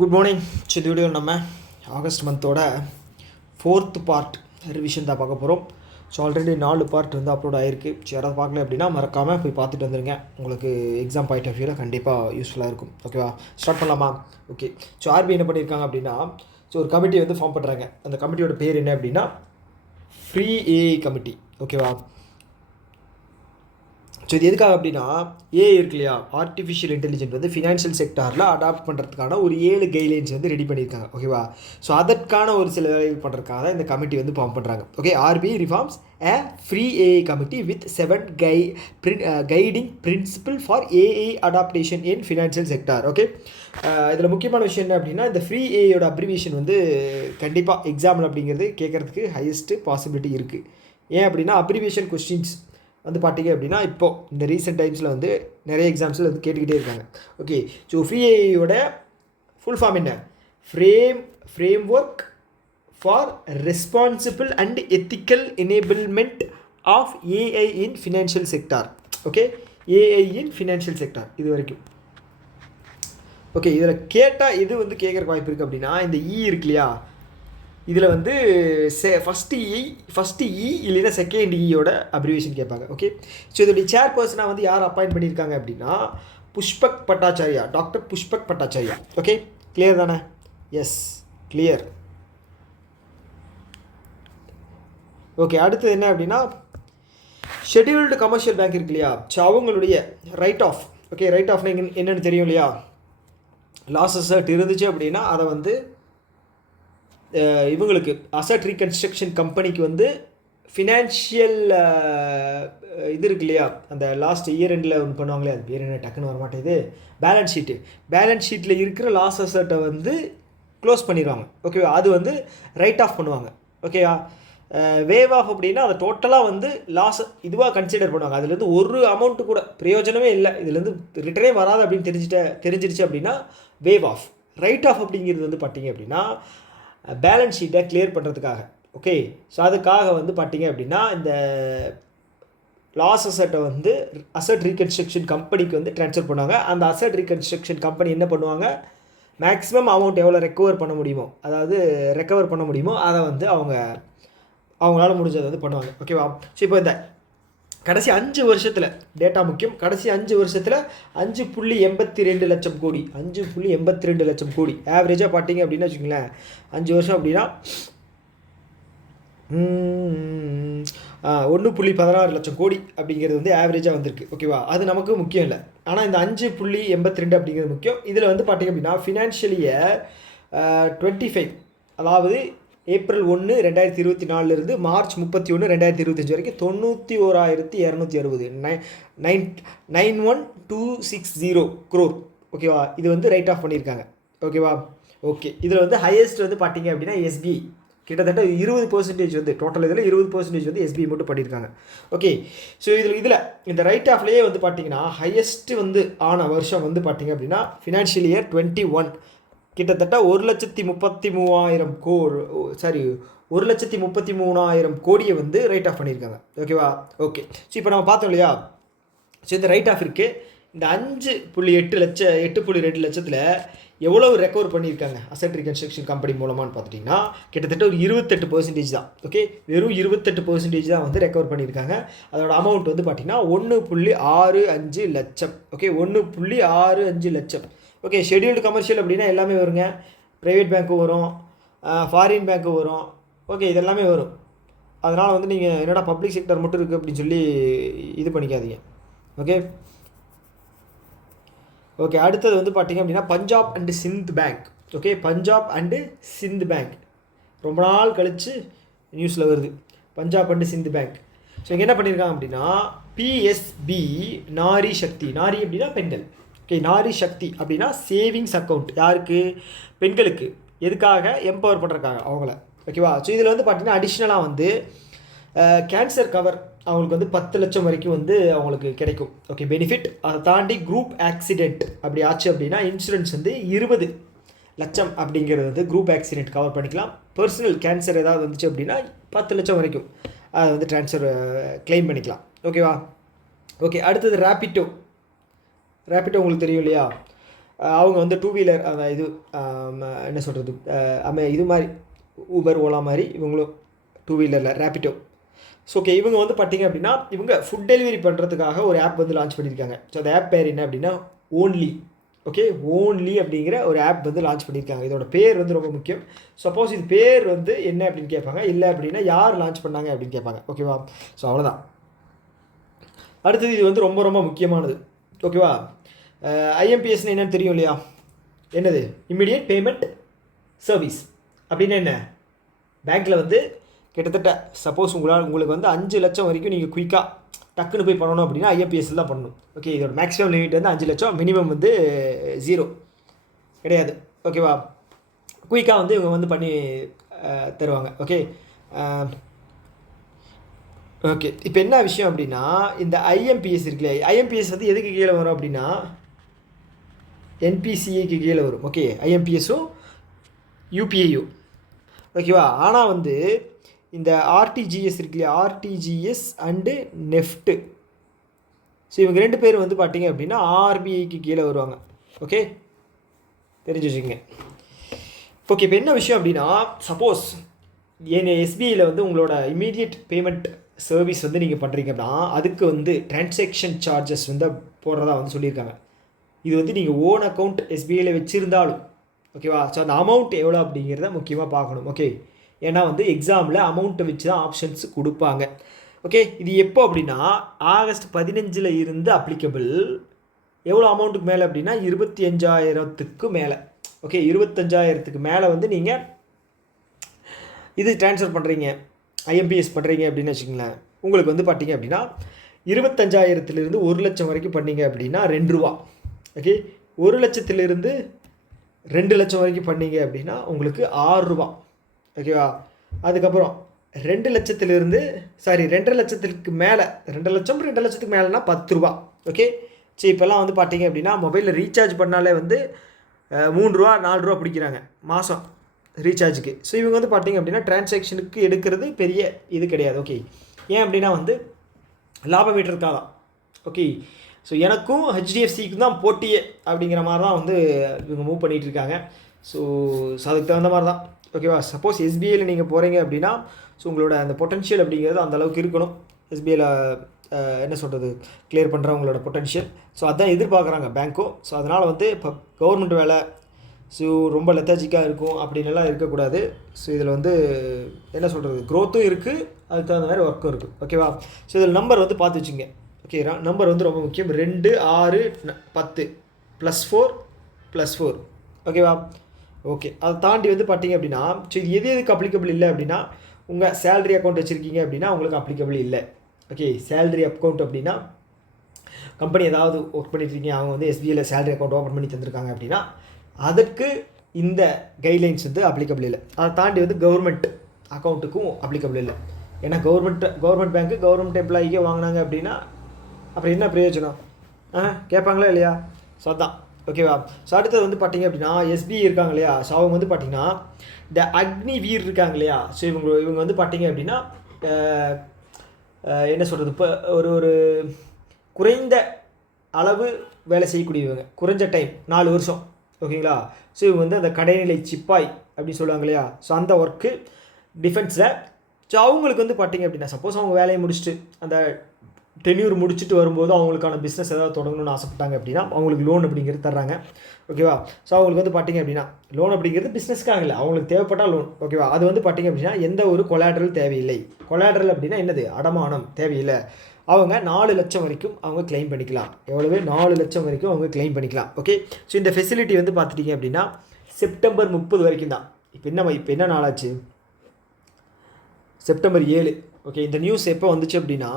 Good morning. இந்த video நம்ம August மந்தோட 4th part revision தான் பார்க்க போகிறோம். ஸோ ஆல்ரெடி 4 பார்ட் வந்து அப்லோட் ஆகிருக்கு. ஸோ யாராவது பார்க்கல அப்படின்னா மறக்காமல் போய் பார்த்துட்டு வந்துடுங்க. உங்களுக்கு எக்ஸாம் பாயிண்ட் ஆஃப் வியூவில் கண்டிப்பாக யூஸ்ஃபுல்லாக இருக்கும். ஓகேவா, ஸ்டார்ட் பண்ணலாமா? ஓகே. ஸோ ஆர்பிஐ என்ன பண்ணியிருக்காங்க அப்படின்னா, ஸோ ஒரு கமிட்டி வந்து ஃபார்ம் பண்ணுறாங்க. அந்த கமிட்டியோட பேர் என்ன அப்படின்னா ஃப்ரீ ஏஐ கமிட்டி. ஓகேவா. ஸோ இது எதுக்காக அப்படின்னா, ஏஐ இருக்கு இல்லையா, ஆர்டிஃபிஷியல் இன்டெலிஜென்ட் வந்து ஃபினான்ஷியல் செக்டாரில் அடாப்ட் பண்ணுறதுக்கான ஒரு 7 கைட்லைன்ஸ் வந்து ரெடி பண்ணியிருக்காங்க. ஓகேவா. ஸோ அதற்கான ஒரு சில வேலைகள் பண்ணுறதுக்காக தான் இந்த கமிட்டி வந்து ஃபார்ம் பண்ணுறாங்க. Okay. RBI reforms a free AI committee with 7 guiding principle for AI adaptation in financial sector. Okay. இதில் முக்கியமான விஷயம் என்ன அப்படின்னா, இந்த ஃப்ரீ ஏஐயோட அப்ரிவியேஷன் வந்து கண்டிப்பாக எக்ஸாம்பிள் அப்படிங்கிறது கேட்குறதுக்கு ஹையஸ்ட்டு பாசிபிலிட்டி இருக்குது. ஏன் அப்படின்னா, அப்ரிவியேஷன் கொஸ்டின்ஸ் வந்து பார்த்தீங்க அப்படின்னா இப்போது இந்த ரீசெண்ட் டைம்ஸில் வந்து நிறைய எக்ஸாம்ஸில் வந்து கேட்டுக்கிட்டே இருக்காங்க. ஓகே. ஸோ ஃப்ரீஏயோட ஃபுல் ஃபார்ம் என்ன? Framework for responsible and ethical enablement of AI in financial sector. Okay. AI in financial sector இது வரைக்கும். ஓகே. இதில் கேட்டால் எது வந்து கேட்குறக்கு வாய்ப்பு இருக்குது அப்படின்னா, இந்த இருக்கு இல்லையா, இதில் வந்து ஃபஸ்ட்டு இ இல்லைன்னா செகண்ட் இயோட அப்ரிவேஷன் கேட்பாங்க. ஓகே. ஸோ இதோடைய சேர்பர்சனாக வந்து யார் அப்பாயின்ட் பண்ணியிருக்காங்க அப்படின்னா, Pushpak Bhattacharya, doctor Pushpak Bhattacharya. Okay. Clear தானே? Yes, clear. ஓகே. அடுத்தது என்ன அப்படின்னா, ஷெட்யூல்டு கமர்ஷியல் பேங்க் இருக்கு இல்லையா, ஸோ அவங்களுடைய ரைட் ஆஃப். ஓகே. ரைட் ஆஃப்னா என்னென்னு தெரியும் இல்லையா, லாஸ் அசர்ட் இருந்துச்சு அப்படின்னா அதை வந்து இவங்களுக்கு அசட் ரீகன்ஸ்ட்ரக்ஷன் கம்பெனிக்கு வந்து ஃபினான்ஷியல் இது இருக்கு இல்லையா, அந்த லாஸ்ட் இயர் எண்டில் ஒன்று பண்ணுவாங்களே, அது பேர் என்ன டக்குன்னு வரமாட்டேது, பேலன்ஸ் ஷீட்டில் இருக்கிற லாஸ் அசட்டை வந்து க்ளோஸ் பண்ணிடுவாங்க. ஓகேவா. அது வந்து ரைட் ஆஃப் பண்ணுவாங்க. ஓகேவா. வேவ் ஆஃப் அப்படின்னா அதை டோட்டலாக வந்து லாஸ் இதுவாக கன்சிடர் பண்ணுவாங்க. அதுலேருந்து ஒரு அமௌண்ட்டு கூட பிரயோஜனமே இல்லை, இதுலேருந்து ரிட்டர்னே வராது அப்படின்னு தெரிஞ்சிருச்சு அப்படின்னா வேவ் ஆஃப். ரைட் ஆஃப் அப்படிங்கிறது வந்து பார்த்தீங்க அப்படின்னா பேலன்ஸ் ஷீட்டை கிளியர் பண்ணுறதுக்காக. ஓகே. ஸோ அதுக்காக வந்து பார்த்தீங்க அப்படின்னா இந்த லாஸ் அசட்டை வந்து அசட் ரீகன்ஸ்ட்ரக்ஷன் கம்பெனிக்கு வந்து ட்ரான்ஸ்ஃபர் பண்ணுவாங்க. அந்த அசட் ரீகன்ஸ்ட்ரக்ஷன் கம்பெனி என்ன பண்ணுவாங்க, மேக்ஸிமம் அமௌண்ட் எவ்வளோ ரெக்கவர் பண்ண முடியுமோ அதை வந்து அவங்களால முடிஞ்சதை வந்து பண்ணுவாங்க. ஓகேவா. ஸோ இப்போ இந்த கடைசி 5 வருஷத்தில் டேட்டா முக்கியம். கடைசி 5 வருஷத்தில் 5.82 லட்சம் கோடி 5.82 லட்சம் கோடி ஆவரேஜாக பார்த்தீங்க அப்படின்னா வச்சுக்கோங்களேன், 5 வருஷம் அப்படின்னா 1.16 லட்சம் கோடி அப்படிங்கிறது வந்து ஆவரேஜாக வந்திருக்கு. ஓகேவா. அது நமக்கு முக்கியம் இல்லை, ஆனால் இந்த 5.82 அப்படிங்கிறது முக்கியம். இதில் வந்து பார்த்தீங்க அப்படின்னா ஃபினான்ஷியல் இயர் 25, அதாவது ஏப்ரல் 1, 2024 மார்ச் 31, 2025 வரைக்கும் 91,260 91260 crore. ஓகேவா. இது வந்து ரைட் ஆஃப் பண்ணியிருக்காங்க. ஓகேவா. ஓகே. இதில் வந்து ஹையஸ்ட் வந்து பார்த்தீங்க அப்படின்னா எஸ்பிஐ கிட்டத்தட்ட 20% வந்து டோட்டல் இதில் 20% வந்து எஸ்பிஐ மட்டும் பண்ணியிருக்காங்க. ஓகே. ஸோ இதில் இந்த ரைட் ஆஃப்லேயே வந்து பார்த்தீங்கன்னா ஹையஸ்ட்டு வந்து ஆன வருஷம் வந்து பார்த்தீங்க அப்படின்னா ஃபினான்ஷியல் இயர் 21 கிட்டத்தட்ட 1,33,000 கோடியை வந்து ரைட் ஆஃப் பண்ணியிருக்காங்க. ஓகேவா. ஓகே. ஸோ இப்போ நம்ம பார்த்தோம் இல்லையா, ஸோ இந்த ரைட் ஆஃப் இருக்குது. இந்த 8.2 லட்சத்தில் எவ்வளோ ரெக்கவர் பண்ணியிருக்காங்க அசட் ரீகன்ஸ்ட்ரக்ஷன் கம்பெனி மூலமானு பார்த்துட்டிங்கன்னா கிட்டத்தட்ட ஒரு 28% தான். ஓகே. வெறும் 28% தான் வந்து ரெக்கவர் பண்ணியிருக்காங்க. அதோட அமௌண்ட் வந்து பார்த்திங்கன்னா 1.65 லட்சம். ஓகே. 1.65 லட்சம். ஓகே. ஷெட்யூல்டு கமர்ஷியல் அப்படின்னா எல்லாமே வருங்க, ப்ரைவேட் பேங்க்கும் வரும், ஃபாரின் பேங்க்கும் வரும். ஓகே. இதெல்லாமே வரும். அதனால் வந்து நீங்கள் என்னடா பப்ளிக் செக்டர் மட்டும் இருக்குது அப்படின்னு சொல்லி இது பண்ணிக்காதீங்க. ஓகே. ஓகே. அடுத்தது வந்து பார்த்திங்க அப்படின்னா Punjab and Sindh bank. Okay. Punjab and Sindh bank ரொம்ப நாள் கழித்து நியூஸில் வருது, Punjab and Sindh bank. So இங்கே என்ன பண்ணியிருக்காங்க அப்படின்னா பிஎஸ்பி நாரி சக்தி, நாரி அப்படின்னா பெண்கள். ஓகே. நாரி சக்தி அப்படின்னா சேவிங்ஸ் அக்கௌண்ட். யாருக்கு? பெண்களுக்கு. எதுக்காக? எம்பவர் பண்ணுறதுக்காக அவங்கள. ஓகேவா. ஸோ இதில் வந்து பார்த்திங்கன்னா அடிஷ்னலாக வந்து கேன்சர் கவர் அவங்களுக்கு வந்து 10 லட்சம் வரைக்கும் வந்து அவங்களுக்கு கிடைக்கும். ஓகே. பெனிஃபிட். அதை தாண்டி குரூப் ஆக்சிடெண்ட் அப்படி ஆச்சு அப்படின்னா இன்சூரன்ஸ் வந்து 20 லட்சம் அப்படிங்கிறது வந்து குரூப் ஆக்சிடெண்ட் கவர் பண்ணிக்கலாம். பர்சனல் கேன்சர் ஏதாவது வந்துச்சு அப்படின்னா 10 லட்சம் வரைக்கும் அதை வந்து ட்ரான்ஸ்ஃபர் கிளைம் பண்ணிக்கலாம். ஓகேவா. ஓகே. அடுத்தது ரேப்பிட்டோ உங்களுக்கு தெரியும் இல்லையா, அவங்க வந்து டூ வீலர் இது என்ன சொல்கிறது இது மாதிரி ஊபர் ஓலா மாதிரி இவங்களும் டூ வீலரில் ரேப்பிட்டோ. ஸோ ஓகே, இவங்க வந்து பார்த்திங்க அப்படின்னா இவங்க ஃபுட் டெலிவரி பண்ணுறதுக்காக ஒரு ஆப் வந்து லான்ச் பண்ணியிருக்காங்க. ஸோ அந்த ஆப் பேர் என்ன அப்படின்னா ஓன்லி. ஓகே, ஓன்லி அப்படிங்கிற ஒரு ஆப் வந்து லான்ச் பண்ணியிருக்காங்க. இதோட பேர் வந்து ரொம்ப முக்கியம். சப்போஸ் இது பேர் வந்து என்ன அப்படின்னு கேட்பாங்க, இல்லை அப்படின்னா யார் லான்ச் பண்ணாங்க அப்படின்னு கேட்பாங்க. ஓகேவா? ஸோ அவ்வளோதான். அடுத்தது இது வந்து ரொம்ப ரொம்ப முக்கியமானது. ஓகேவா? ஐஎம்பிஎஸ்ன்னு என்னென்னு தெரியும் இல்லையா? என்னது? இம்மிடியட் பேமெண்ட் சர்வீஸ் அப்படின்னா என்ன? பேங்க்கில் வந்து கிட்டத்தட்ட சப்போஸ் உங்களுக்கு வந்து 5 லட்சம் வரைக்கும் நீங்கள் குயிக்காக டக்குன்னு போய் பண்ணணும் அப்படின்னா ஐஎம்பிஎஸ்சில் தான் பண்ணணும். ஓகே, இதோட மேக்ஸிமம் லிமிட் வந்து 5 லட்சம், மினிமம் வந்து 0 கிடையாது. ஓகேவா? குயிக்காக வந்து இவங்க வந்து பண்ணி தருவாங்க. ஓகே ஓகே இப்போ என்ன விஷயம் அப்படின்னா, இந்த ஐஎம்பிஎஸ் இருக்குல்ல, ஐஎம்பிஎஸ் வந்து எதுக்கு கீழே வரும் அப்படின்னா என்பிசிஐக்கு கீழே வரும். ஓகே, ஐஎம்பிஎஸும் யூபிஐயும். ஓகேவா? ஆனால் வந்து இந்த ஆர்டிஜிஎஸ் இருக்கு இல்லையா, ஆர்டிஜிஎஸ் அண்டு நெஃப்ட்டு, ஸோ இவங்க 2 பேர் வந்து பார்த்திங்க அப்படின்னா ஆர்பிஐக்கு கீழே வருவாங்க. ஓகே, தெரிஞ்சு வச்சுக்கோங்க. ஓகே, இப்போ என்ன விஷயம் அப்படின்னா, சப்போஸ் எஸ்பிஐயில் வந்து உங்களோட இமீடியட் பேமெண்ட் சர்வீஸ் வந்து நீங்கள் பண்ணுறீங்க அப்படின்னா அதுக்கு வந்து டிரான்சாக்ஷன் சார்ஜஸ் வந்து போடுறதா வந்து சொல்லியிருக்காங்க. இது வந்து நீங்கள் ஓன் அக்கௌண்ட் எஸ்பிஐயில் வச்சுருந்தாலும் ஓகேவா? ஸோ அந்த அமௌண்ட் எவ்வளோ அப்படிங்கிறத முக்கியமாக பார்க்கணும். ஓகே, ஏன்னா வந்து எக்ஸாமில் அமௌண்ட்டை வச்சு தான் ஆப்ஷன்ஸ் கொடுப்பாங்க. ஓகே, இது எப்போ அப்படின்னா ஆகஸ்ட் 15 இருந்து அப்ளிகபிள். எவ்வளோ அமௌண்ட்டுக்கு மேலே அப்படின்னா 25,000க்கு மேலே. ஓகே, 25,000க்கு மேலே வந்து நீங்கள் இது ட்ரான்ஸ்ஃபர் பண்ணுறீங்க, ஐஎம்பிஎஸ் பண்ணுறீங்க அப்படின்னு வச்சுக்கோங்களேன். உங்களுக்கு வந்து பார்த்தீங்க அப்படின்னா 25,000லேருந்து 1 லட்சம் வரைக்கும் பண்ணீங்க அப்படின்னா 2 ரூபா. ஓகே, 1 லட்சத்திலிருந்து 2 லட்சம் வரைக்கும் பண்ணீங்க அப்படின்னா உங்களுக்கு 6 ரூபா. ஓகேவா? அதுக்கப்புறம் 2 லட்சத்திலிருந்து 2.5 லட்சத்துக்கு மேலே, 2 லட்சம் 2 லட்சத்துக்கு மேலேனா 10 ரூபா. ஓகே, சரி இப்போல்லாம் வந்து பார்த்தீங்க அப்படின்னா மொபைலில் ரீசார்ஜ் பண்ணாலே வந்து 3 ரூபா 4 ரூபா பிடிக்கிறாங்க மாதம் ரீசார்ஜுக்கு. ஸோ இவங்க வந்து பார்த்திங்க அப்படின்னா டிரான்சாக்ஷனுக்கு எடுக்கிறது பெரிய இது கிடையாது. ஓகே, ஏன் அப்படின்னா வந்து லாபம் ஈட்டுறதுக்காக தான். ஓகே, ஸோ எனக்கும் ஹெச்டிஎஃப்சிக்கும் தான் போட்டியே அப்படிங்கிற மாதிரி தான் வந்து இவங்க மூவ் பண்ணிகிட்டு இருக்காங்க. ஸோ அதுக்கு தகுந்த மாதிரி தான். ஓகேவா? சப்போஸ் எஸ்பிஐயில் நீங்கள் போகிறீங்க அப்படின்னா ஸோ உங்களோட அந்த பொட்டன்ஷியல் அப்படிங்கிறது அந்தளவுக்கு இருக்கணும். எஸ்பிஐயில் என்ன சொல்கிறது, கிளியர் பண்ணுறவங்களோட பொட்டன்ஷியல். ஸோ அதுதான் எதிர்பார்க்குறாங்க பேங்க்கும். ஸோ அதனால் வந்து இப்போ கவர்மெண்ட் வேலை ஸோ ரொம்ப லெத்தாஜிக்காக இருக்கும் அப்படின்லாம் இருக்கக்கூடாது. ஸோ இதில் வந்து என்ன சொல்கிறது, க்ரோத்தும் இருக்குது, அதுக்கு தகுந்த மாதிரி ஒர்க்கும் இருக்குது. ஓகேவா? ஸோ இதில் நம்பர் வந்து பார்த்து வச்சுங்க. ஓகே, நம்பர் வந்து ரொம்ப முக்கியம். 2 6 10 +4 ஓகேவா? ஓகே, அதை தாண்டி வந்து பார்த்தீங்க அப்படின்னா ஸோ இது எதுக்கு அப்ளிகபிள் இல்லை அப்படின்னா, உங்கள் சேலரி அக்கௌண்ட் வச்சுருக்கீங்க அப்படின்னா உங்களுக்கு அப்ளிகபிள் இல்லை. ஓகே, சேலரி அக்கௌண்ட் அப்படின்னா கம்பெனி ஏதாவது ஒர்க் பண்ணிட்டுருக்கீங்க, அவங்க வந்து எஸ்பிஐயில் சேலரி அக்கௌண்ட் ஓப்பன் பண்ணி தந்திருக்காங்க அப்படின்னா அதற்கு இந்த கைட்லைன்ஸ் வந்து அப்ளிகபிள் இல்லை. அதை தாண்டி வந்து கவர்மெண்ட் அக்கௌண்ட்டுக்கும் அப்ளிகபிள் இல்லை. ஏன்னா கவர்மெண்ட் பேங்க்கு கவர்மெண்ட் எம்ப்ளாயிக்கே வாங்கினாங்க அப்படின்னா அப்புறம் என்ன பிரயோஜனம் கேட்பாங்களா இல்லையா? ஸோ அதான். ஓகேவா? ஸோ அடுத்தது வந்து பார்த்திங்க அப்படின்னா எஸ்பிஐ இருக்காங்க இல்லையா, ஸோ அவங்க வந்து பார்த்திங்கன்னா இந்த அக்னி வீர் இருக்காங்க இல்லையா, ஸோ இவங்க வந்து பார்த்திங்க அப்படின்னா என்ன சொல்கிறது, இப்போ ஒரு குறைந்த அளவு வேலை செய்யக்கூடியவங்க, குறைஞ்ச டைம் 4 வருஷம். ஓகேங்களா? ஸோ இவங்க வந்து அந்த கடைநிலை சிப்பாய் அப்படின்னு சொல்லுவாங்க இல்லையா, ஸோ அந்த ஒர்க்கு டிஃபென்ஸில். ஸோ அவங்களுக்கு வந்து பார்த்திங்க அப்படின்னா சப்போஸ் அவங்க வேலையை முடிச்சுட்டு அந்த டென்யூர் முடிச்சுட்டு வரும்போது அவங்களுக்கான பிஸ்னஸ் ஏதாவது தொடங்கணும்னு ஆசைப்பட்டாங்க அப்படின்னா அவங்களுக்கு லோன் அப்படிங்கிறது தர்றாங்க. ஓகேவா? ஸோ அவங்களுக்கு வந்து பார்த்திங்க அப்படின்னா லோன் அப்படிங்கிறது பிஸ்னஸ்க்காக இல்லை, அவங்களுக்கு தேவைப்பட்டால் லோன். ஓகேவா? அது வந்து பார்த்திங்க அப்படின்னா எந்த ஒரு கொலாட்ரல் தேவையில்லை. கொலாட்ரல் அப்படின்னா என்னது, அடமானம் தேவையில்லை. அவங்க 4 லட்சம் வரைக்கும் அவங்க கிளைம் பண்ணிக்கலாம். எவ்வளவு? 4 லட்சம் வரைக்கும் அவங்க கிளைம் பண்ணிக்கலாம். ஓகே, ஸோ இந்த ஃபெசிலிட்டி வந்து பார்த்துட்டிங்க அப்படின்னா செப்டம்பர் 30 வரைக்கும் தான். இப்போ என்ன நாளாச்சு, செப்டம்பர் 7. ஓகே, இந்த நியூஸ் எப்போ வந்துச்சு அப்படின்னா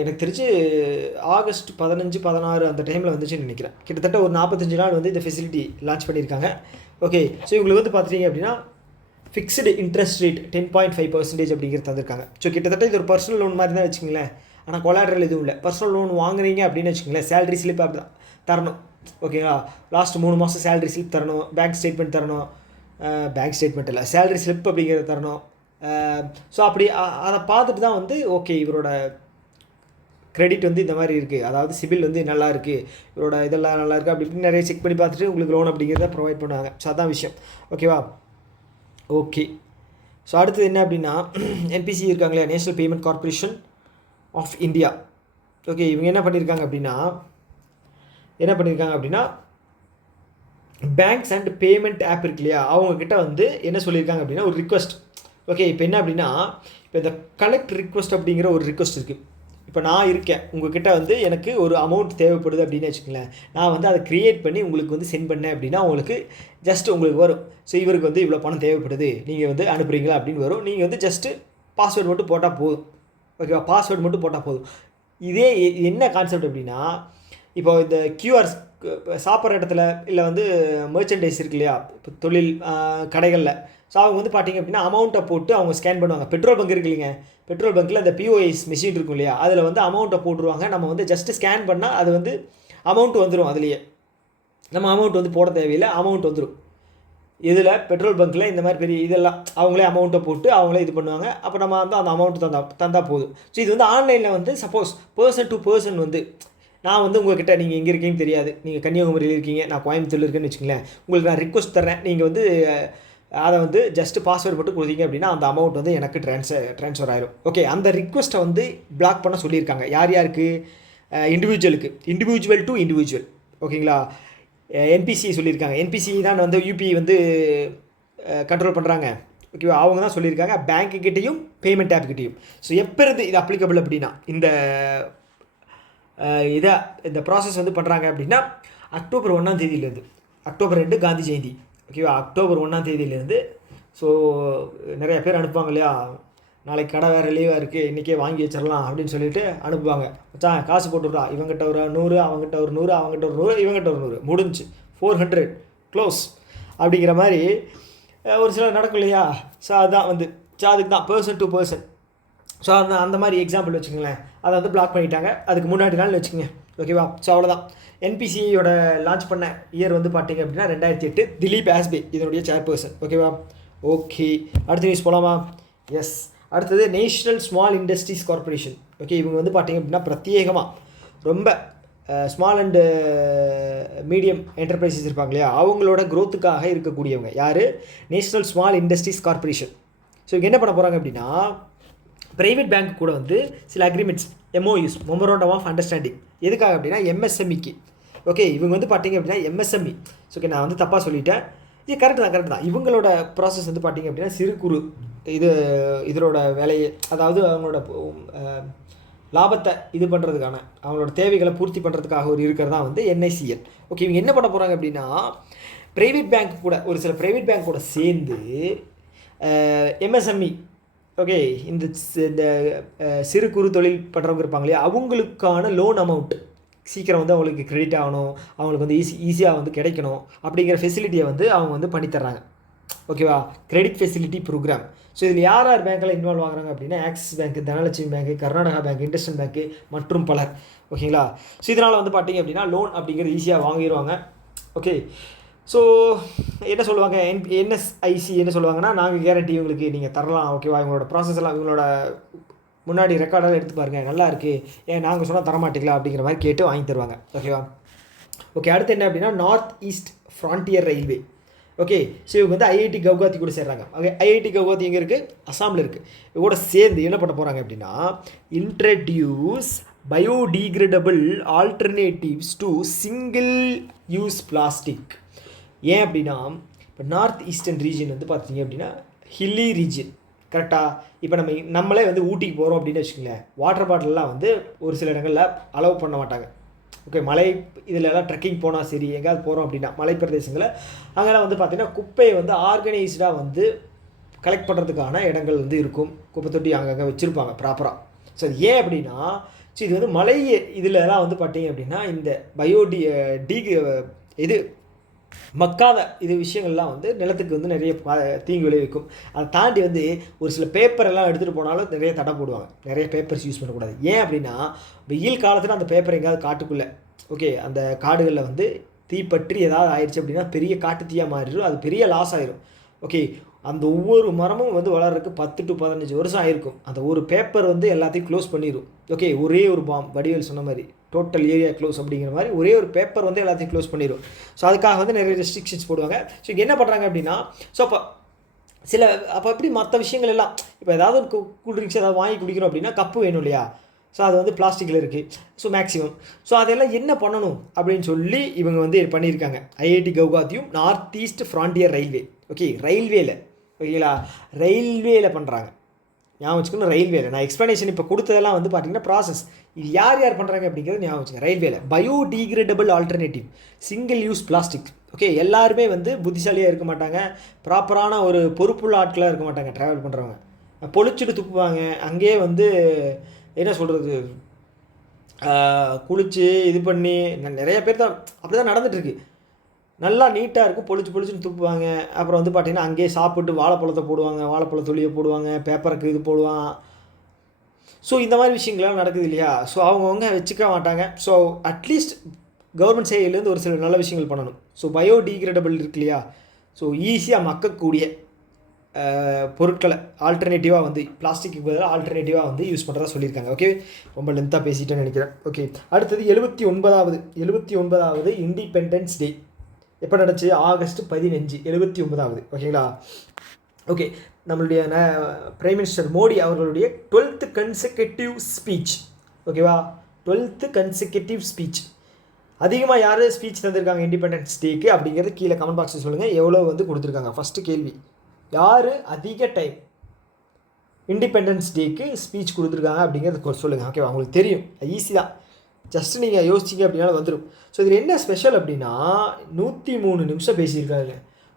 எனக்கு தெரிஞ்சு ஆகஸ்ட் 15 16 அந்த டைமில் வந்துச்சுன்னு நினைக்கிறேன். கிட்டத்தட்ட ஒரு 45 நாள் வந்து இந்த ஃபெசிலிட்டி லான்ச் பண்ணியிருக்காங்க. ஓகே, ஸோ இவங்களுக்கு வந்து பார்த்துட்டிங்க அப்படின்னா ஃபிக்ஸ்டு இன்ட்ரெஸ்ட் ரேட் 10.5% அப்படிங்கிறது தந்திருக்காங்க. ஸோ கிட்டத்தட்ட இது ஒரு பர்சனல் லோன் மாதிரி தான் வச்சுங்களேன். ஆனால் கொலாட்ரல் எதுவும் இல்லை. பர்சனல் லோன் வாங்குறீங்க அப்படின்னு வச்சுக்கோங்களேன், சேலரி ஸ்லிப் அப்படி தான் தரணும். ஓகேங்களா? லாஸ்ட் 3 மாதம் சேலரி ஸ்லிப் தரணும், பேங்க் ஸ்டேட்மெண்ட் தரணும், பேங்க் ஸ்டேட்மெண்ட் இல்லை சேலரி ஸ்லிப் அப்படிங்கிறத தரணும். ஸோ அப்படி அதை பார்த்துட்டு தான் வந்து ஓகே இவரோட கிரெடிட் வந்து இந்த மாதிரி இருக்குது, அதாவது சிபில் வந்து நல்லா இருக்குது, இவரோட இதெல்லாம் நல்லா இருக்குது அப்படி இப்படின்னு நிறைய செக் பண்ணி பார்த்துட்டு உங்களுக்கு லோன் அப்படிங்கிறத ப்ரொவைட் பண்ணுவாங்க. ஸோ அதான் விஷயம். ஓகேவா? ஓகே. ஸோ அடுத்தது என்ன அப்படின்னா என்பிசி இருக்காங்க இல்லையா, national payment corporation of India. Okay, இவங்க என்ன பண்ணியிருக்காங்க அப்படின்னா பேங்க்ஸ் அண்ட் பேமெண்ட் ஆப் இருக்கு இல்லையா, அவங்கக்கிட்ட வந்து என்ன சொல்லியிருக்காங்க அப்படின்னா ஒரு ரிக்வஸ்ட். ஓகே, இப்போ என்ன அப்படின்னா இப்போ இந்த கலெக்ட் ரிக்வஸ்ட் அப்படிங்கிற ஒரு ரிக்வஸ்ட் இருக்குது. இப்போ நான் இருக்கேன், உங்கள்கிட்ட வந்து எனக்கு ஒரு அமௌண்ட் தேவைப்படுது அப்படின்னு வச்சுக்கோங்களேன், நான் வந்து அதை க்ரியேட் பண்ணி உங்களுக்கு வந்து சென்ட் பண்ணேன் அப்படின்னா உங்களுக்கு ஜஸ்ட் உங்களுக்கு வரும். ஸோ இவருக்கு வந்து இவ்வளோ பணம் தேவைப்படுது, நீங்கள் வந்து அனுப்புகிறீங்களா அப்படின்னு வரும். நீங்கள் வந்து ஜஸ்ட்டு பாஸ்வேர்டு மட்டும் போட்டால் போதும். ஓகேவா? பாஸ்வேர்டு மட்டும் போட்டால் போதும். இதே என்ன கான்செப்ட் அப்படின்னா, இப்போ இந்த கியூஆர் சாப்பிட்ற இடத்துல இல்லை வந்து மெர்ச்சன்டைஸ் இருக்கு இல்லையா, இப்போ தொழில் கடைகளில், ஸோ அவங்க வந்து பார்த்திங்க அப்படின்னா அமௌண்ட்டை போட்டு அவங்க ஸ்கேன் பண்ணுவாங்க. பெட்ரோல் பங்க் இருக்கு இல்லைங்க, பெட்ரோல் பங்க்கில் அந்த பிஓஎஸ் மிஷின் இருக்கும் இல்லையா, அதில் வந்து அமௌண்ட்டை போட்டுருவாங்க. நம்ம வந்து ஜஸ்ட்டு ஸ்கேன் பண்ணால் அது வந்து அமௌண்ட் வந்துடும். அதுலேயே நம்ம அமௌண்ட் வந்து போட தேவையில்லை, அமௌண்ட் வந்துடும். இதில் பெட்ரோல் பங்க்கில் இந்த மாதிரி பெரிய இதெல்லாம் அவங்களே அமௌண்ட்டை போட்டு அவங்களே இது பண்ணுவாங்க. அப்போ நம்ம வந்து அந்த அமௌண்ட்டு தந்தால் போதும். ஸோ இது வந்து ஆன்லைனில் வந்து சப்போஸ் பர்சன் டு பர்சன் வந்து நான் வந்து உங்கள்கிட்ட நீங்கள் எங்கே இருக்கீங்கன்னு தெரியாது, நீங்கள் கன்னியாகுமரியில் இருக்கீங்க, நான் கோயம்புத்தூர் இருக்கேன்னு வச்சுங்களேன், உங்களுக்கு நான் ரிக்வஸ்ட் தர்றேன், நீங்கள் வந்து அதை வந்து ஜஸ்ட்டு பாஸ்வேர்டு மட்டும் கொடுத்தீங்க அப்படின்னா அந்த அமௌண்ட் வந்து எனக்கு ட்ரான்ஸ்ஃபர் ஆயிடும். ஓகே, அந்த ரிக்வஸ்ட்டை வந்து பிளாக் பண்ண சொல்லியிருக்காங்க. யாருக்கு? Individual to individual. ஓகேங்களா? என்பிசி சொல்லியிருக்காங்க. என்பிசி தான் வந்து யூபி வந்து கண்ட்ரோல் பண்ணுறாங்க. ஓகேவா? அவங்க தான் சொல்லியிருக்காங்க பேங்க்குக்கிட்டையும் பேமெண்ட் ஆப்கிட்டையும். ஸோ எப்போ இருந்து இது அப்ளிகபிள் அப்படின்னா இந்த ப்ராசஸ் வந்து பண்ணுறாங்க அப்படின்னா அக்டோபர் 1ஆம் தேதியிலேருந்து, அக்டோபர் 2 காந்தி ஜெயந்தி. ஓகேவா? அக்டோபர் 1ஆம் தேதியிலேருந்து. ஸோ நிறைய பேர் அனுப்புவாங்க இல்லையா, நாளைக்கு கடை வேறு லீவாக இருக்குது, இன்றைக்கே வாங்கி வச்சிடலாம் அப்படின்னு சொல்லிட்டு அனுப்புவாங்க. மச்சான் காசு போட்டுவிட்றா, இவங்ககிட்ட ஒரு 100, அவங்ககிட்ட ஒரு 100, அவங்ககிட்ட ஒரு 100, இவங்ககிட்ட ஒரு 100, முடிஞ்சு 400 க்ளோஸ் அப்படிங்கிற மாதிரி ஒரு சிலர் நடக்கும் இல்லையா. ஸோ அதுதான் வந்து அதுக்கு தான் பர்சன் டு பர்சன். ஸோ அந்த மாதிரி எக்ஸாம்பிள் வச்சுக்கோங்களேன், அதை வந்து பிளாக் பண்ணிட்டாங்க. அதுக்கு முன்னாடி நாள் வச்சுக்கோங்க. ஓகேவா? ஸோ அவ்வளோதான். என்பிசியோட லான்ச் பண்ண இயர் வந்து பார்த்தீங்க அப்படின்னா 2008. திலீப் ஆஸ்பே இதனுடைய சேர்பர்சன். ஓகேவா? ஓகே, அடுத்த நியூஸ் போகலாமா? எஸ், அடுத்தது national small industries corporation. Okay, இவங்க வந்து பார்த்தீங்க அப்படின்னா பிரத்யேகமாக ரொம்ப ஸ்மால் அண்டு மீடியம் என்டர்பிரைசஸ் இருப்பாங்க இல்லையா, அவங்களோட க்ரோத்துக்காக இருக்கக்கூடியவங்க யார்? National small industries corporation. So இங்கே என்ன பண்ண போகிறாங்க அப்படின்னா ப்ரைவேட் பேங்க் கூட வந்து சில agreements, MOUs, memorandum of understanding. எதுக்காக அப்படின்னா எம்எஸ்எம்இக்கு. ஓகே, இவங்க வந்து பார்த்தீங்க அப்படின்னா எம்எஸ்எம்இ. ஓகே, நான் வந்து தப்பாக சொல்லிட்டேன். இது கரெக்ட் தான். இவங்களோட ப்ராசஸ் வந்து பார்த்தீங்க அப்படின்னா சிறு குறு இதனோட வேலையை, அதாவது அவங்களோட லாபத்தை இது பண்ணுறதுக்கான அவங்களோட தேவைகளை பூர்த்தி பண்ணுறதுக்காக ஒரு இருக்கிறதா வந்து என்ஐசிஎல். ஓகே, இவங்க என்ன பண்ண போகிறாங்க அப்படின்னா ப்ரைவேட் பேங்க் கூட, ஒரு சில ப்ரைவேட் பேங்க் கூட சேர்ந்து எம்எஸ்எம்இ, ஓகே, இந்த சிறு குறு தொழில் பண்ணுறவங்க இருப்பாங்க இல்லையா, அவங்களுக்கான லோன் அமௌண்ட் சீக்கிரம் வந்து அவங்களுக்கு கிரெடிட் ஆகணும், அவங்களுக்கு வந்து ஈஸியாக வந்து கிடைக்கணும் அப்படிங்கிற ஃபெசிலிட்டியை வந்து அவங்க வந்து பண்ணித்தர்றாங்க. ஓகேவா? Credit facility program. ஸோ இதில் யார் பேங்க்கில் இன்வால்வ் ஆகுறாங்க அப்படின்னா axis bank, Dhanalakshmi bank, Karnataka bank, IndusInd bank மற்றும் பலர். ஓகேங்களா? ஸோ இதனால் வந்து பார்த்தீங்க அப்படின்னா லோன் அப்படிங்கிறது ஈஸியாக வாங்கிடுவாங்க. ஓகே, ஸோ என்ன சொல்லுவாங்க, என்எஸ்ஐசி என்ன சொல்லுவாங்கன்னா நாங்கள் கேரண்டி இவங்களுக்கு நீங்கள் தரலாம். ஓகேவா? இவங்களோட ப்ராசஸ் எல்லாம் இவங்களோட முன்னாடி ரெக்கார்டெல்லாம் எடுத்து பாருங்கள், நல்லா இருக்குது, ஏன் நாங்கள் சொன்னால் தரமாட்டிங்களா அப்படிங்கிற மாதிரி கேட்டு வாங்கி தருவாங்க. ஓகேவா? ஓகே, அடுத்து என்ன அப்படின்னா north east frontier railway. Okay, so இவங்க வந்து ஐஐடி கவுஹாத்தி கூட சேர்றாங்க. ஓகே, ஐஐடி கவுஹாத்தி எங்கே இருக்குது? அசாமில் இருக்குது. இவங்க கூட சேர்ந்து என்ன பண்ண போகிறாங்க அப்படின்னா introduce biodegradable alternatives to single use plastic. ஏன் அப்படின்னா இப்போ நார்த் ஈஸ்டர்ன் ரீஜன் வந்து பார்த்தீங்க அப்படின்னா ஹில்லி ரீஜன். கரெக்டாக? இப்போ நம்மளே வந்து ஊட்டிக்கு போகிறோம் அப்படின்னு வச்சுக்கோங்களேன், வாட்டர் பாட்டிலெலாம் வந்து ஒரு சில இடங்களில் அலோவ் பண்ண மாட்டாங்க. ஓகே, மலை இதிலெல்லாம் ட்ரெக்கிங் போனால் சரி, எங்கேயாவது போகிறோம் அப்படின்னா மலை பிரதேசங்களில் அங்கெல்லாம் வந்து பார்த்திங்கன்னா குப்பையை வந்து ஆர்கனைஸ்டாக வந்து கலெக்ட் பண்ணுறதுக்கான இடங்கள் வந்து இருக்கும். குப்பை தொட்டி அங்கங்கே வச்சுருப்பாங்க ப்ராப்பராக. ஸோ அது ஏன் அப்படின்னா இது வந்து மலை இதிலெல்லாம் வந்து பார்த்திங்க அப்படின்னா இந்த இது மக்காத இது விஷயங்கள்லாம் வந்து நிலத்துக்கு வந்து நிறைய தீங்கு விளைவிக்கும். அதை தாண்டி வந்து ஒரு சில பேப்பரெல்லாம் எடுத்துகிட்டு போனாலும் நிறைய தடை போடுவாங்க, நிறைய பேப்பர்ஸ் யூஸ் பண்ணக்கூடாது. ஏன் அப்படின்னா வெயில் காலத்தில் அந்த பேப்பர் எங்கேயாவது காட்டுக்குள்ளே, ஓகே, அந்த காடுகளில் வந்து தீப்பற்றி ஏதாவது ஆயிடுச்சு அப்படின்னா பெரிய காட்டு தீயாக மாறிடும், அது பெரிய லாஸ் ஆயிரும். ஓகே, அந்த ஒவ்வொரு மரமும் வந்து வளர்றதுக்கு 10 to 15 வருஷம் ஆயிருக்கும். அந்த ஒரு பேப்பர் வந்து எல்லாத்தையும் க்ளோஸ் பண்ணிடும். ஓகே, ஒரே ஒரு பாம், வடிவேல் சொன்ன மாதிரி டோட்டல் ஏரியா க்ளோஸ் அப்படிங்கிற மாதிரி ஒரே ஒரு பேப்பர் வந்து எல்லாத்தையும் க்ளோஸ் பண்ணிடும். ஸோ அதுக்காக வந்து நிறைய ரெஸ்ட்ரிக்ஷன்ஸ் போடுவாங்க. ஸோ இங்கே என்ன பண்ணுறாங்க அப்படின்னா, ஸோ அப்போ எப்படி மற்ற விஷயங்கள் எல்லாம், இப்போ ஏதாவது ஒரு கூல் ட்ரிங்க்ஸ் ஏதாவது வாங்கி குடிக்கிறோம் அப்படின்னா கப்பு வேணும் இல்லையா? ஸோ அது வந்து பிளாஸ்டிக்கில் இருக்குது. ஸோ மேக்ஸிமம் ஸோ அதெல்லாம் என்ன பண்ணணும் அப்படின்னு சொல்லி இவங்க வந்து பண்ணியிருக்காங்க. ஐஐடி கவுகாத்தியும் north east frontier railway, okay, ரயில்வேல, ஓகேங்களா, ரயில்வேல பண்ணுறாங்க. ஞாபகம் வச்சுக்கணும், ரயில்வேல. நான் எக்ஸ்ப்ளனேஷன் இப்போ கொடுத்ததெல்லாம் வந்து பார்த்தீங்கன்னா ப்ராசஸ். இது யார் பண்ணுறாங்க அப்படிங்கிறது ஞாபகம் வச்சுக்கோங்க. ரயில்வேல biodegradable alternative single use plastic. Okay, எல்லாருமே வந்து புத்திசாலியாக இருக்க மாட்டாங்க, ப்ராப்பரான ஒரு பொறுப்புள்ள ஆட்களாக இருக்க மாட்டாங்க. ட்ராவல் பண்ணுறவங்க பொழிச்சுட்டு துப்புவாங்க, அங்கேயே வந்து என்ன சொல்கிறது, குளித்து இது பண்ணி நிறைய பேர் தான் அப்படி தான் நடந்துகிட்ருக்கு. நல்லா நீட்டாக இருக்கும், பொழிச்சுன்னு துப்புவாங்க. அப்புறம் வந்து பார்த்திங்கன்னா அங்கேயே சாப்பிட்டு வாழைப்பழத்தை போடுவாங்க, வாழைப்பழ தொலியை போடுவாங்க, பேப்பருக்கு இது போடுவான். ஸோ இந்த மாதிரி விஷயங்கள்லாம் நடக்குது இல்லையா? ஸோ அவங்கவுங்க வச்சுக்க மாட்டாங்க. ஸோ அட்லீஸ்ட் கவர்மெண்ட் சைட்லேருந்து ஒரு சில நல்ல விஷயங்கள் பண்ணணும். ஸோ பயோடிகிரேடபிள் இருக்கு இல்லையா? ஸோ ஈஸியாக மக்கக்கூடிய பொருட்களை ஆல்டர்னேட்டிவாக வந்து பிளாஸ்டிக்கு பதிலாக ஆல்டர்னேட்டிவாக வந்து யூஸ் பண்ணுறதா சொல்லியிருக்காங்க. ஓகே, ரொம்ப லென்த்தாக பேசிட்டேன்னு நினைக்கிறேன். ஓகே, அடுத்தது 79வது இண்டிபெண்டன்ஸ் டே எப்போ நடந்துச்சு? ஆகஸ்ட் 15, 79வது. ஓகேங்களா? ஓகே, நம்மளுடைய பிரைம் மினிஸ்டர் மோடி அவர்களுடைய 12th கன்செக்யூட்டிவ் ஸ்பீச். ஓகேவா? 12th consecutive speech. அதிகமாக யார் ஸ்பீச் தந்திருக்காங்க இண்டிபெண்டன்ஸ் டேக்கு அப்படிங்கிறது கீழே கமெண்ட் பாக்ஸில் சொல்லுங்கள். எவ்வளோ வந்து கொடுத்துருக்காங்க? ஃபஸ்ட்டு கேள்வி, யார் அதிக டைம் இண்டிபெண்டன்ஸ் டேக்கு ஸ்பீச் கொடுத்துருக்காங்க அப்படிங்கிறது சொல்லுங்கள். ஓகேவா? உங்களுக்கு தெரியும், ஈஸி தான், ஜஸ்ட்டு நீங்கள் யோசிச்சிங்க அப்படின்னாலும் வந்துடும். ஸோ இதில் என்ன ஸ்பெஷல் அப்படின்னா 103 நிமிஷம் பேசியிருக்காங்க.